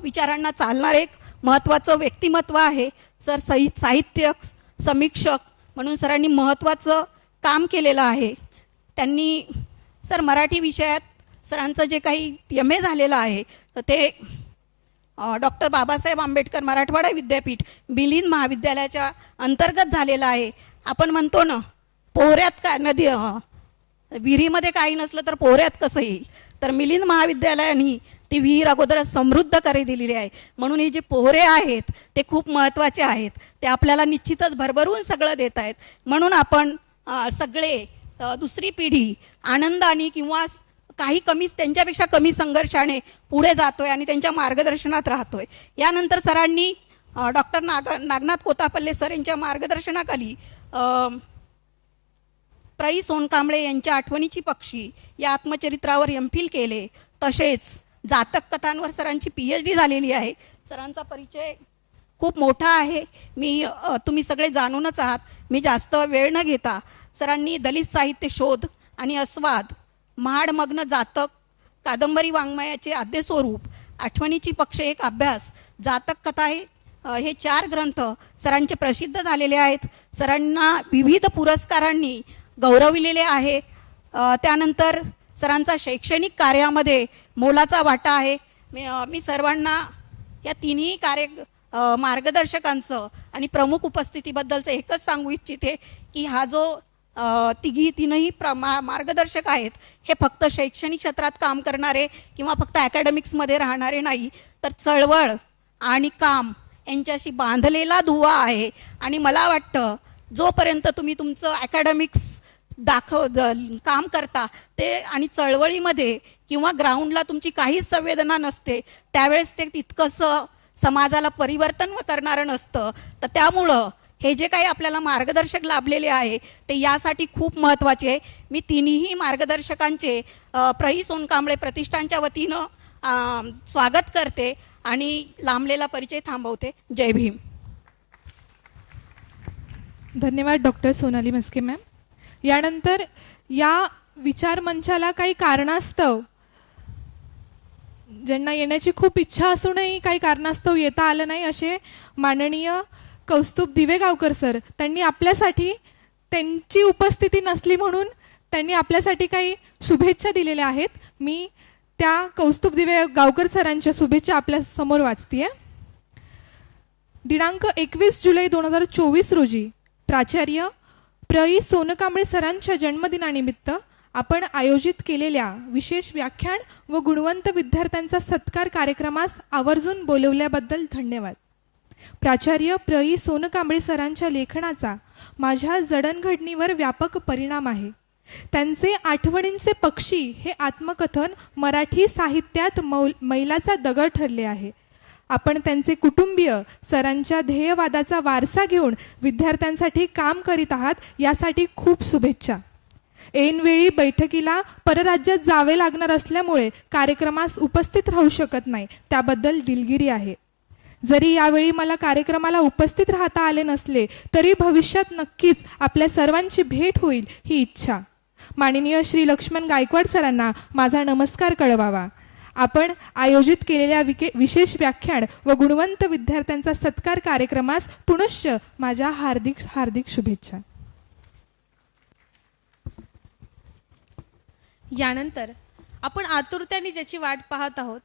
विचारांना चालणारे एक महत्त्वाचं व्यक्तिमत्व आहे. सर साहित्यक समीक्षक म्हणून सरांनी महत्त्वाचं काम केलेलं आहे. त्यांनी सर मराठी विषयात सरांचं जे काही MA झालेलं आहे तर ते डॉक्टर बाबासाहेब आंबेडकर मराठवाडा विद्यापीठ मिलिंद महाविद्यालयाच्या अंतर्गत झालेलं आहे. आपण म्हणतो ना, पोहऱ्यात काय नदी, विहिरीमध्ये काही नसलं तर पोहऱ्यात कसं येईल, तर मिलिंद महाविद्यालयाने ती विहीर अगोदरच समृद्ध करी दिलेली आहे. म्हणून हे जे पोहरे आहेत ते खूप महत्त्वाचे आहेत. ते आपल्याला निश्चितच भरभरून सगळं देत आहेत. म्हणून आपण सगळे दुसरी पिढी आनंदाने किंवा काही त्यांच्यापेक्षा कमी संघर्षाने पुढे जातोय आणि त्यांच्या मार्गदर्शनात राहतोय. यानंतर सरांनी डॉक्टर नागनाथ कोतापल्ले सर यांच्या मार्गदर्शनाखाली प्रई सोनकांबळे यांच्या आठवणीची पक्षी या आत्मचरित्रावर MPhil केले. तसेच जातक कथांवर सरांची PhD झालेली आहे. सरांचा परिचय खूप मोठा आहे, तुम्ही सगळे जाणूनच आहात. मी जास्त वेळ न घेता सरांनी दलित साहित्य शोध आणि अस्वाद, महाडमग्न जातक, कादंबरी वाङ्मयाचे आद्य स्वरूप, आठवणीची पक्ष एक अभ्यास, जातक कथा हे 4 ग्रंथ सरांचे प्रसिद्ध झालेले आहेत. सरांना विविध पुरस्कारांनी गौरविलेले आहे. त्यानंतर सरांचा शैक्षणिक कार्यामध्ये मोलाचा वाटा आहे. मी सर्वांना या तिन्ही मार्गदर्शकांचं आणि प्रमुख उपस्थितीबद्दलचं एकच सांगू इच्छिते की हा जो तीनही मार्गदर्शक आहेत हे फक्त शैक्षणिक क्षेत्रात काम करणारे किंवा फक्त अकॅडमिक्समध्ये राहणारे नाही, तर चळवळ आणि काम यांच्याशी बांधलेला दुवा आहे. आणि मला वाटतं जोपर्यंत तुम्ही तुमचं अकॅडमिक्स काम करता ते आणि चळवळीमध्ये किंवा ग्राउंडला तुमची काहीच संवेदना नसते, त्यावेळेस ते तितकंसं समाजाला परिवर्तन करणारं नसतं. तर त्यामुळं हे जे काही आपल्याला मार्गदर्शक लाभलेले आहे ते यासाठी खूप महत्त्वाचे आहे. मी तिन्ही मार्गदर्शकांचे प्रही सोनकांबळे प्रतिष्ठानच्या वतीनं स्वागत करते आणि लांबलेला परिचय थांबवते. जय भीम. धन्यवाद डॉक्टर सोनाली म्हस्के मॅम. यानंतर या विचारमंचाला काही कारणास्तव, ज्यांना येण्याची खूप इच्छा असूनही काही कारणास्तव येता आलं नाही, असे माननीय कौस्तुभ दिवेगावकर सर, त्यांनी आपल्यासाठी, त्यांची उपस्थिती नसली म्हणून त्यांनी आपल्यासाठी काही शुभेच्छा दिलेल्या आहेत. मी त्या कौस्तुभ दिवेगावकर सरांच्या शुभेच्छा आपल्या समोर वाचतेय. दिनांक 21 जुलै 2024 रोजी प्राचार्य प्रई सोनकांबळे सरांच्या जन्मदिनानिमित्त आपण आयोजित केलेल्या विशेष व्याख्यान व गुणवंत विद्यार्थ्यांचा सत्कार कार्यक्रमास आवर्जून बोलवल्याबद्दल धन्यवाद. प्राचार्य प्रई सोनकांबळे सरांच्या लेखनाचा माझ्या जडणघडणीवर व्यापक परिणाम आहे. त्यांचे आठवणींचे पक्षी हे आत्मकथन मराठी साहित्यात मैलाचा दगड ठरले आहे. आपण त्यांचे कुटुंबीय सरांच्या ध्येयवादाचा वारसा घेऊन विद्यार्थ्यांसाठी काम करीत आहात, यासाठी खूप शुभेच्छा. ऐनवेळी बैठकीला परराज्यात जावे लागणार असल्यामुळे कार्यक्रमास उपस्थित राहू शकत नाही, त्याबद्दल दिलगिरी आहे. जरी यावेळी मला कार्यक्रमाला उपस्थित राहता आले नसले तरी भविष्यात नक्कीच आपल्या सर्वांची भेट होईल ही इच्छा. माननीय श्री लक्ष्मण गायकवाड सरांना माझा नमस्कार कळवावा. आपण आयोजित केलेल्या विशेष व्याख्यान व गुणवंत विद्यार्थ्यांचा सत्कार कार्यक्रमास पुनश्च माझ्या हार्दिक हार्दिक शुभेच्छा. यानंतर आपण आतुरतेने ज्याची वाट पाहत आहोत,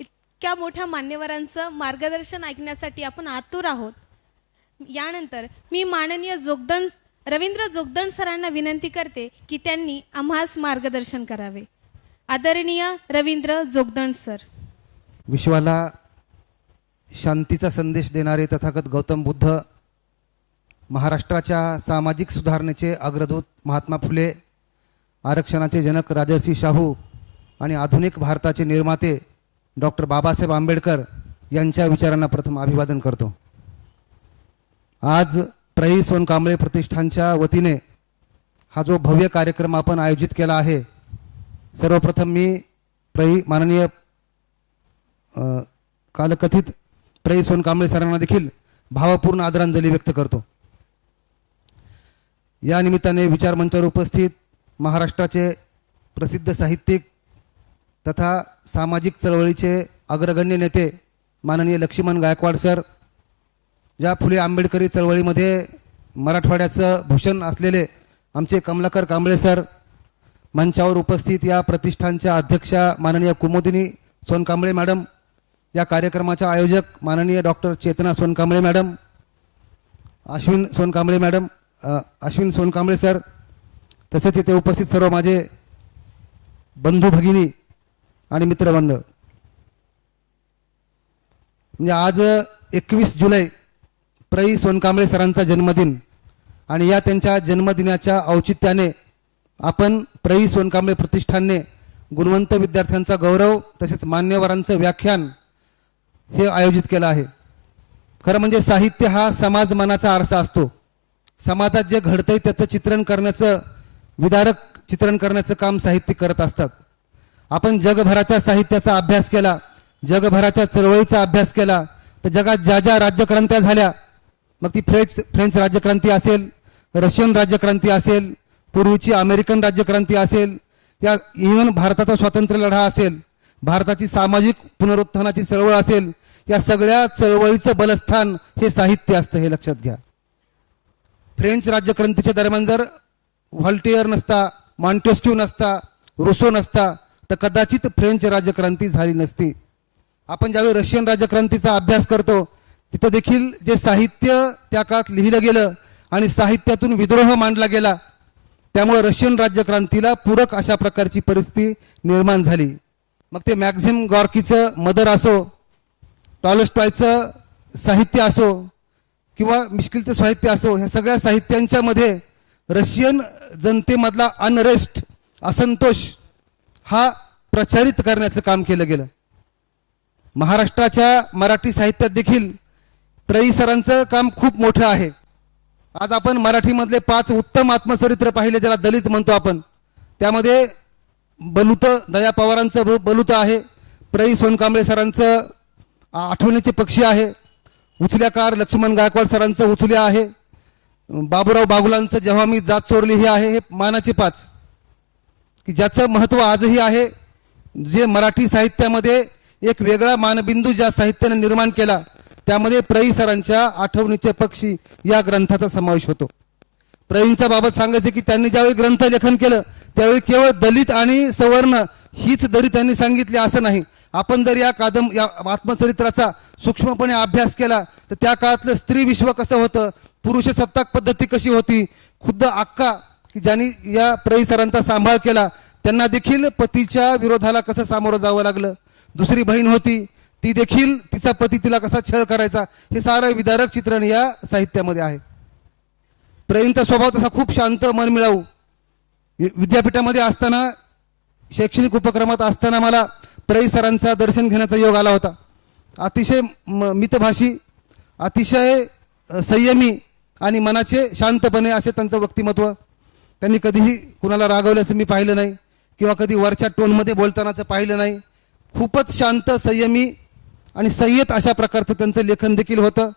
इतक्या मोठ्या मान्यवरांचं मार्गदर्शन ऐकण्यासाठी आपण आतुर आहोत. यानंतर मी माननीय रवींद्र जोगदंड सरांना विनंती करते की त्यांनी आम्हास मार्गदर्शन करावे. आदरणीय रवींद्र जोगदंड सर. विश्वाला शांतीचा संदेश देणारे तथागत गौतम बुद्ध, महाराष्ट्राच्या सामाजिक सुधारणेचे अग्रदूत महात्मा फुले, आरक्षणाचे जनक राजर्षी शाहू आणि आधुनिक भारताचे निर्माते डॉक्टर बाबासाहेब आंबेडकर यांच्या विचारांना प्रथम अभिवादन करतो. आज प्रई सोनकांबळे प्रतिष्ठानच्या वतीने हा जो भव्य कार्यक्रम आपण आयोजित केला आहे, सर्वप्रथम मी माननीय कालकथित प्रई सोनकांबळे सरांना देखील भावपूर्ण आदरांजली व्यक्त करतो. या निमित्ताने विचारमंचावर उपस्थित महाराष्ट्राचे प्रसिद्ध साहित्यिक तथा सामाजिक चळवळीचे अग्रगण्य नेते माननीय लक्ष्मण गायकवाड सर, ज्या फुले आंबेडकरी चळवळीमध्ये मराठवाड्याचं भूषण असलेले आमचे कमलाकर कांबळे सर, मंचावर उपस्थित या प्रतिष्ठानच्या अध्यक्षा माननीय कुमुदिनी सोनकांबळे मॅडम, या कार्यक्रमाच्या आयोजक माननीय doctor Chetna Sonkamble madam, Ashwin Sonkamble sir, तसेच इथे उपस्थित सर्व माझे बंधू भगिनी आणि मित्रमंडळ. म्हणजे आज 21 जुलै प्रई सोनकांबळे सरांचा जन्मदिन आणि या त्यांच्या जन्मदिनाच्या औचित्याने आपण प्रई सोनकांबळे प्रतिष्ठानने गुणवंत विद्यार्थ्यांचा गौरव तसेच मान्यवरांचं व्याख्यान हे आयोजित केलं आहे. खरं म्हणजे साहित्य हा समाज मनाचा आरसा असतो. समाजात जे घडतंय त्याचं चित्रण करण्याचं, विदारक चित्रण करण्याचं काम साहित्यिक करत असतात. आपण जगभराच्या साहित्याचा अभ्यास केला, जगभराच्या चळवळीचा अभ्यास केला, तर जगात ज्या ज्या राज्यक्रांत्या झाल्या, मग ती फ्रेंच राज्यक्रांती असेल, रशियन राज्यक्रांती असेल, पूर्वीची अमेरिकन राज्यक्रांती असेल, या इव्हन भारताचा स्वातंत्र्य लढा असेल, भारताची सामाजिक पुनरुत्थानाची चळवळ असेल, या सगळ्या चळवळीचं बलस्थान हे साहित्य असतं, हे लक्षात घ्या. फ्रेंच राज्यक्रांतीच्या दरम्यान जर व्हॉल्टेअर नसता, मॉन्टेस्क्यू नसता, रुसो नसता, तर कदाचित फ्रेंच राज्यक्रांती झाली नसती. आपण ज्यावेळी रशियन राज्यक्रांतीचा अभ्यास करतो तिथं देखील जे साहित्य त्या काळात लिहिलं गेलं आणि साहित्यातून विद्रोह मांडला गेला, त्यामुळे रशियन राज्यक्रांतीला पूरक अशा प्रकारची परिस्थिती निर्माण झाली. मग ते मॅक्झिम गॉर्कीचं मदर असो, टॉलस्टॉयचं साहित्य असो किंवा मिश्किलचं साहित्य असो, ह्या सगळ्या साहित्यांच्या मध्ये रशियन जनतेमधला अनरेस्ट, असंतोष हा प्रचारित करण्याचं काम केलं गेलं. महाराष्ट्राच्या मराठी साहित्यात देखील प्र. सरांचं काम खूप मोठं आहे. आज आपण मराठीमधले 5 उत्तम आत्मचरित्र पाहिले, ज्याला दलित म्हणतो आपण. त्यामध्ये बलुत दया पवारांचं बलुत आहे, प्र. सोनकांबळे सरांचं आठवणीचे पक्षी आहे, उचल्याकार लक्ष्मण गायकवाड सरांचं उचल्या आहे, बाबूराव बागुलांचं जेव्हा मी जात चोरली हे आहे. हे मानाचे 5 की ज्याचं महत्त्व आजही आहे. जे मराठी साहित्यामध्ये एक वेगळा मानबिंदू ज्या साहित्याने निर्माण केला, त्यामध्ये प्र. सरांच्या आठवणीचे पक्षी या ग्रंथाचा समावेश होतो. प्र.च्या बाबत सांगायचे की त्यांनी ज्यावेळी ग्रंथ लेखन केलं त्यावेळी केवळ दलित आणि सवर्ण हीच दरी त्यांनी सांगितली असं नाही. आपण जर या आत्मचरित्राचा सूक्ष्मपणे अभ्यास केला तर त्या काळातलं स्त्री विश्व कसं होतं, पुरुष सत्ताक पद्धती कशी होती, खुद्द अक्का की ज्यांनी या प्र. सरांचा सांभाळ केला त्यांना देखील पतीच्या विरोधाला कसं सामोरं जावं लागलं. दुसरी बहीण होती, ती देखील तिचा पती तिला कसा छळ करायचा, हे सारं विदारक चित्रण या साहित्यामध्ये आहे. प्र.चा स्वभाव तसा खूप शांत, मनमिळाऊ. विद्यापीठामध्ये असताना, शैक्षणिक उपक्रमात असताना मला प्र. सरांचा दर्शन घेण्याचा योग आला होता. अतिशय मितभाषी, अतिशय संयमी आणि मनाचे शांतपणे असे त्यांचं व्यक्तिमत्व. त्यांनी कधीही कुणाला रागवल्याचं मी पाहिलं नाही किंवा कधी वरच्या टोनमध्ये बोलतानाचं पाहिलं नाही. खूपच शांत, संयमी आणि संयत अशा प्रकारचं त्यांचं लेखन देखील होतं.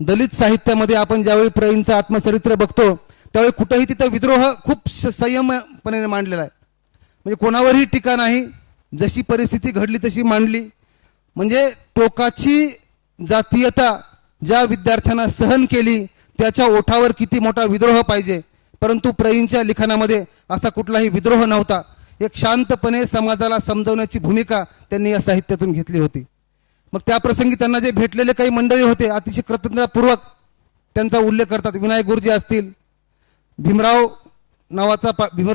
दलित साहित्यामध्ये आपण ज्यावेळी प्र.चं आत्मचरित्र बघतो त्यावेळी कुठंही तिथं विद्रोह खूप संयमपणे मांडलेला आहे. म्हणजे कोणावरही टीका नाही, जशी परिस्थिती घडली तशी मांडली. म्हणजे टोकाची जातीयता ज्या विद्यार्थ्यांना सहन केली त्याच्या ओठावर किती मोठा विद्रोह पाहिजे, परंतु प्र.च्या लिखाणामध्ये असा कुठलाही विद्रोह नव्हता. एक शांतपणे समाजाला समजवण्याची भूमिका त्यांनी या साहित्यातून घेतली होती. मग त्या प्रसंगी त्यांना जे भेटलेले काही मंडळी होते अतिशय कृतज्ञतापूर्वक त्यांचा उल्लेख करतात. विनायक गुरुजी असतील, भीमराव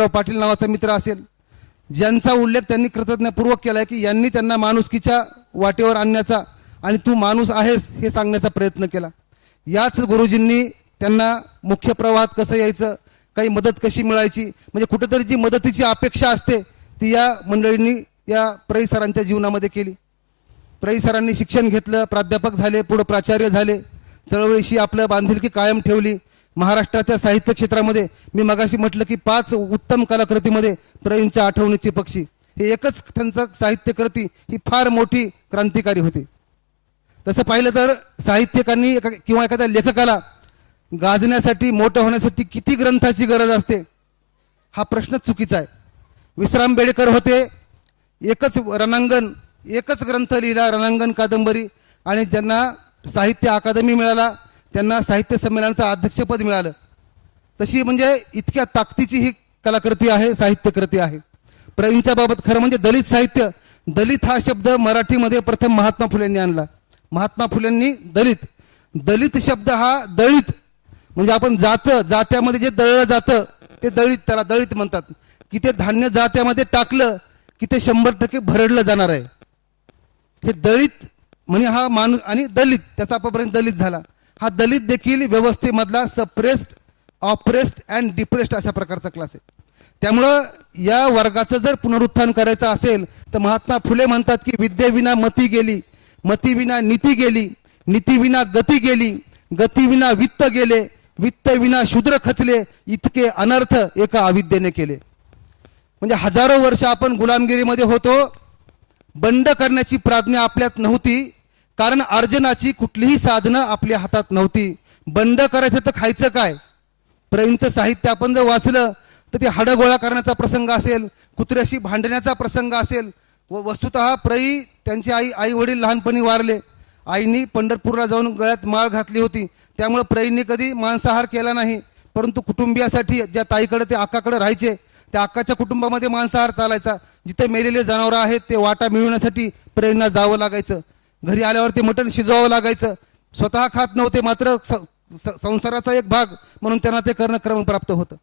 पाटील नावाचा मित्र असेल, ज्यांचा उल्लेख त्यांनी कृतज्ञतापूर्वक केला आहे की यांनी त्यांना माणुसकीच्या वाटेवर आणण्याचा आणि तू माणूस आहेस हे सांगण्याचा प्रयत्न केला. याच गुरुजींनी त्यांना मुख्य प्रवाहात कसं यायचं, काही मदत कशी मिळायची, म्हणजे कुठेतरी जी मदतीची अपेक्षा असते ती या मंडळींनी या प्र. सरांच्या जीवनामध्ये केली. प्र. सरांनी शिक्षण घेतलं, प्राध्यापक झाले, पुढे प्राचार्य झाले, चळवळीशी आपलं बांधिलकी कायम ठेवली. महाराष्ट्राच्या साहित्य क्षेत्रामध्ये मी मगाशी म्हटलं की 5 उत्तम कलाकृतीमध्ये प्र.च्या आठवणीचे पक्षी हे एकच त्यांचं साहित्यकृती ही फार मोठी क्रांतिकारी होती. तसं पाहिलं तर साहित्यिकांनी किंवा एखाद्या लेखकाला गाजण्यासाठी, मोठं होण्यासाठी किती ग्रंथाची गरज असते हा प्रश्नच चुकीचा आहे. विश्राम बेडेकर होते, एकच रणांगण, एकच ग्रंथ लिहिला, रणांगण कादंबरी, आणि ज्यांना साहित्य अकादमी मिळाला, त्यांना साहित्य संमेलनाचं अध्यक्षपद मिळालं. तशी म्हणजे इतक्या ताकदीची ही कलाकृती आहे, साहित्यकृती आहे. प्र.च्या बाबत खरं म्हणजे दलित साहित्य, दलित हा शब्द मराठीमध्ये प्रथम महात्मा फुलेंनी आणला. महात्मा फुलेंनी दलित शब्द हा दळित म्हणजे आपण जात्यामध्ये जे दळलं जातं ते दळित, त्याला दळित म्हणतात. की ते धान्य जात्यामध्ये टाकलं की ते 100% भरडलं जाणार आहे. हे दळित म्हणजे हा माणूस, आणि दलित त्याचा आतापर्यंत दलित झाला. हा दलित देखील व्यवस्थेमधला सप्रेस्ड, ऑप्रेस्ड अँड डिप्रेस्ड अशा प्रकारचा क्लास आहे. त्यामुळं या वर्गाचं जर पुनरुत्थान करायचं असेल तर महात्मा फुले म्हणतात की विद्येविना मती गेली, मतीविना नीती गेली, नीतीविना गती गेली, गतीविना वित्त गेले, वित्तविना शूद्र खचले, इतके अनर्थ एका अविद्येने केले. म्हणजे हजारो वर्ष आपण गुलामगिरीमध्ये होतो. बंड करण्याची प्राज्ञा आपल्यात नव्हती, कारण अर्जनाची कुठलीही साधनं आपल्या हातात नव्हती. बंड करायचं तर खायचं काय. प्र.चं साहित्य आपण जर वाचलं तर ते हाडं गोळा करण्याचा प्रसंग असेल, कुत्र्याशी भांडण्याचा प्रसंग असेल. व वस्तुतः प्र.ई त्यांची आई वडील लहानपणी वारले. आईनी पंढरपूरला जाऊन गळ्यात माळ घातली होती, त्यामुळे प्र.ईंनी कधी मांसाहार केला नाही. परंतु कुटुंबियासाठी ज्या ताईकडे ते आकाकडे राहायचे त्या आकाच्या कुटुंबामध्ये मांसाहार चालायचा. जिथे मेलेले जनावरं आहेत ते वाटा मिळवण्यासाठी प्र.ईंना जावं लागायचं. घरी आल्यावर ते मटण शिजवावं लागायचं. स्वतः खात नव्हते, मात्र संसाराचा एक भाग म्हणून त्यांना ते करणं क्रमप्राप्त होतं.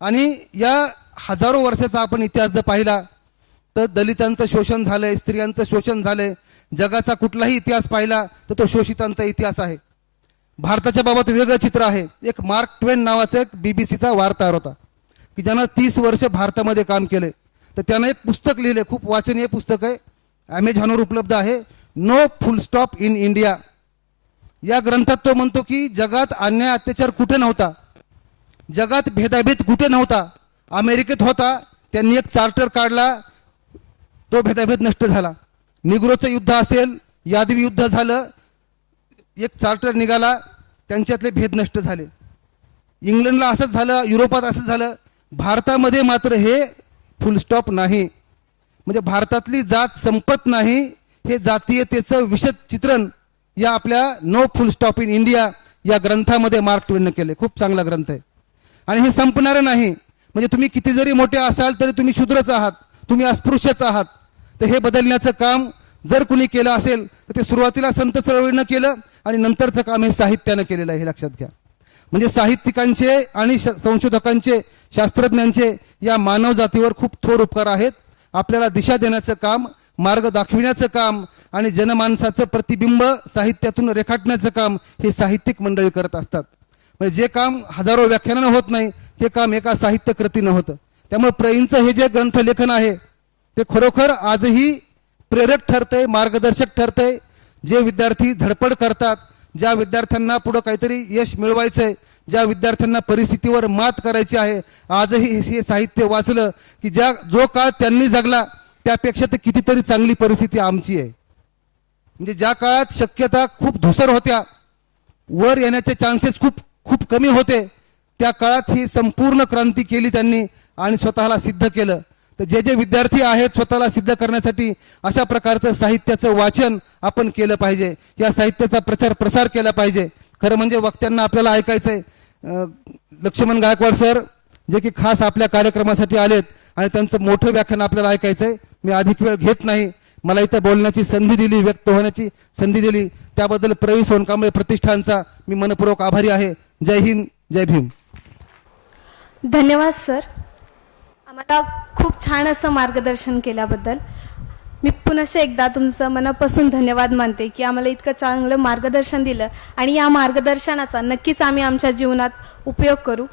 आणि या हजारो वर्षाचा आपण इतिहास जर पाहिला तर दलितांचं शोषण झालंय, स्त्रियांचं शोषण झालंय, जगाचा कुठलाही इतिहास पाहिला तर तो शोषितांचा इतिहास आहे. भारताच्या बाबत वेगळं चित्र आहे. एक मार्क ट्वेन नावाचा एक BBC चा वार्ताहर होता की ज्यानं 30 वर्ष भारतामध्ये काम केले. तर त्यानं एक पुस्तक लिहिले, खूप वाचनीय पुस्तक आहे, ॲमेझॉनवर उपलब्ध आहे, no full stop in India. या ग्रंथात तो म्हणतो की जगात अन्याय अत्याचार कुठे नव्हता, जगात भेदाभेद कुठे नव्हता, अमेरिकेत होता. त्यांनी एक चार्टर काढला, तो भेदाभेद नष्ट झाला. निग्रोचं युद्ध असेल, यादवी युद्ध झालं, एक चार्टर निघाला, त्यांच्यातले भेद नष्ट झाले. इंग्लंडला असंच झालं, युरोपात असंच झालं. भारतामध्ये मात्र हे फुल स्टॉप नाही. म्हणजे भारतातली जात संपत नाही, हे जातीयतेचं विशद चित्रण या आपल्या no full stop in India या ग्रंथामध्ये मार्क ट्वेननं केले. खूप चांगला ग्रंथ आहे आणि हे संपणारं नाही. म्हणजे तुम्ही किती जरी मोठे असाल तरी तुम्ही शूद्रच आहात, तुम्ही अस्पृश्यच आहात. तर हे बदलण्याचं काम जर कुणी केलं असेल तर ते सुरुवातीला संत चळवळीनं केलं आणि नंतरचं काम हे साहित्यानं केलेलं आहे, हे लक्षात घ्या. म्हणजे साहित्यिकांचे आणि संशोधकांचे, शास्त्रज्ञांचे या मानव जातीवर खूप थोर उपकार आहेत. आपल्याला दिशा देण्याचं काम, मार्ग दाखविण्याचं काम आणि जनमानसाचं प्रतिबिंब साहित्यातून रेखाटण्याचं काम हे साहित्यिक मंडळी करत असतात. म्हणजे जे काम हजारो व्याख्यानानं होत नाही ते काम एका साहित्य कृतीनं होतं. त्यामुळे प्रईंचं हे जे ग्रंथलेखन आहे ते खरोखर आजही प्रेरक ठरतंय, मार्गदर्शक ठरतंय. जे विद्यार्थी धडपड करतात, ज्या विद्यार्थ्यांना पुढं काहीतरी यश मिळवायचं आहे, ज्या विद्यार्थ्यांना परिस्थितीवर मात करायची आहे, आजही हे साहित्य वाचलं की जो काळ त्यांनी जगला त्यापेक्षा तर कितीतरी चांगली परिस्थिती आमची आहे. म्हणजे ज्या काळात शक्यता खूप धुसर होत्या, वर येण्याचे चान्सेस खूप खूप कमी होते, त्या काळात ही संपूर्ण क्रांती केली त्यांनी आणि स्वतःला सिद्ध केलं. तर जे जे विद्यार्थी आहेत स्वतःला सिद्ध करण्यासाठी अशा प्रकारचं साहित्याचं वाचन आपण केलं पाहिजे, या साहित्याचा प्रचार प्रसार केला पाहिजे. खरं म्हणजे वक्त्यांना आपल्याला ऐकायचं आहे. लक्ष्मण गायकवाड सर जे की खास आपल्या कार्यक्रमासाठी आलेत आणि त्यांचं मोठं व्याख्यान आपल्याला ऐकायचं आहे. मी अधिक वेळ घेत नाही, मला इथं बोलण्याची संधी दिली, व्यक्त होण्याची संधी दिली, त्याबद्दल प्रई सोनकांबळे प्रतिष्ठानचा मी मनपूर्वक आभारी आहे. जय हिंद, जय भीम. धन्यवाद सर, आम्हाला खूप छान असं मार्गदर्शन केल्याबद्दल. मी पुनश्च एकदा तुमचं मनापासून धन्यवाद मानते की आम्हाला इतकं चांगलं मार्गदर्शन दिलं आणि या मार्गदर्शनाचा नक्कीच आम्ही आमच्या जीवनात उपयोग करू.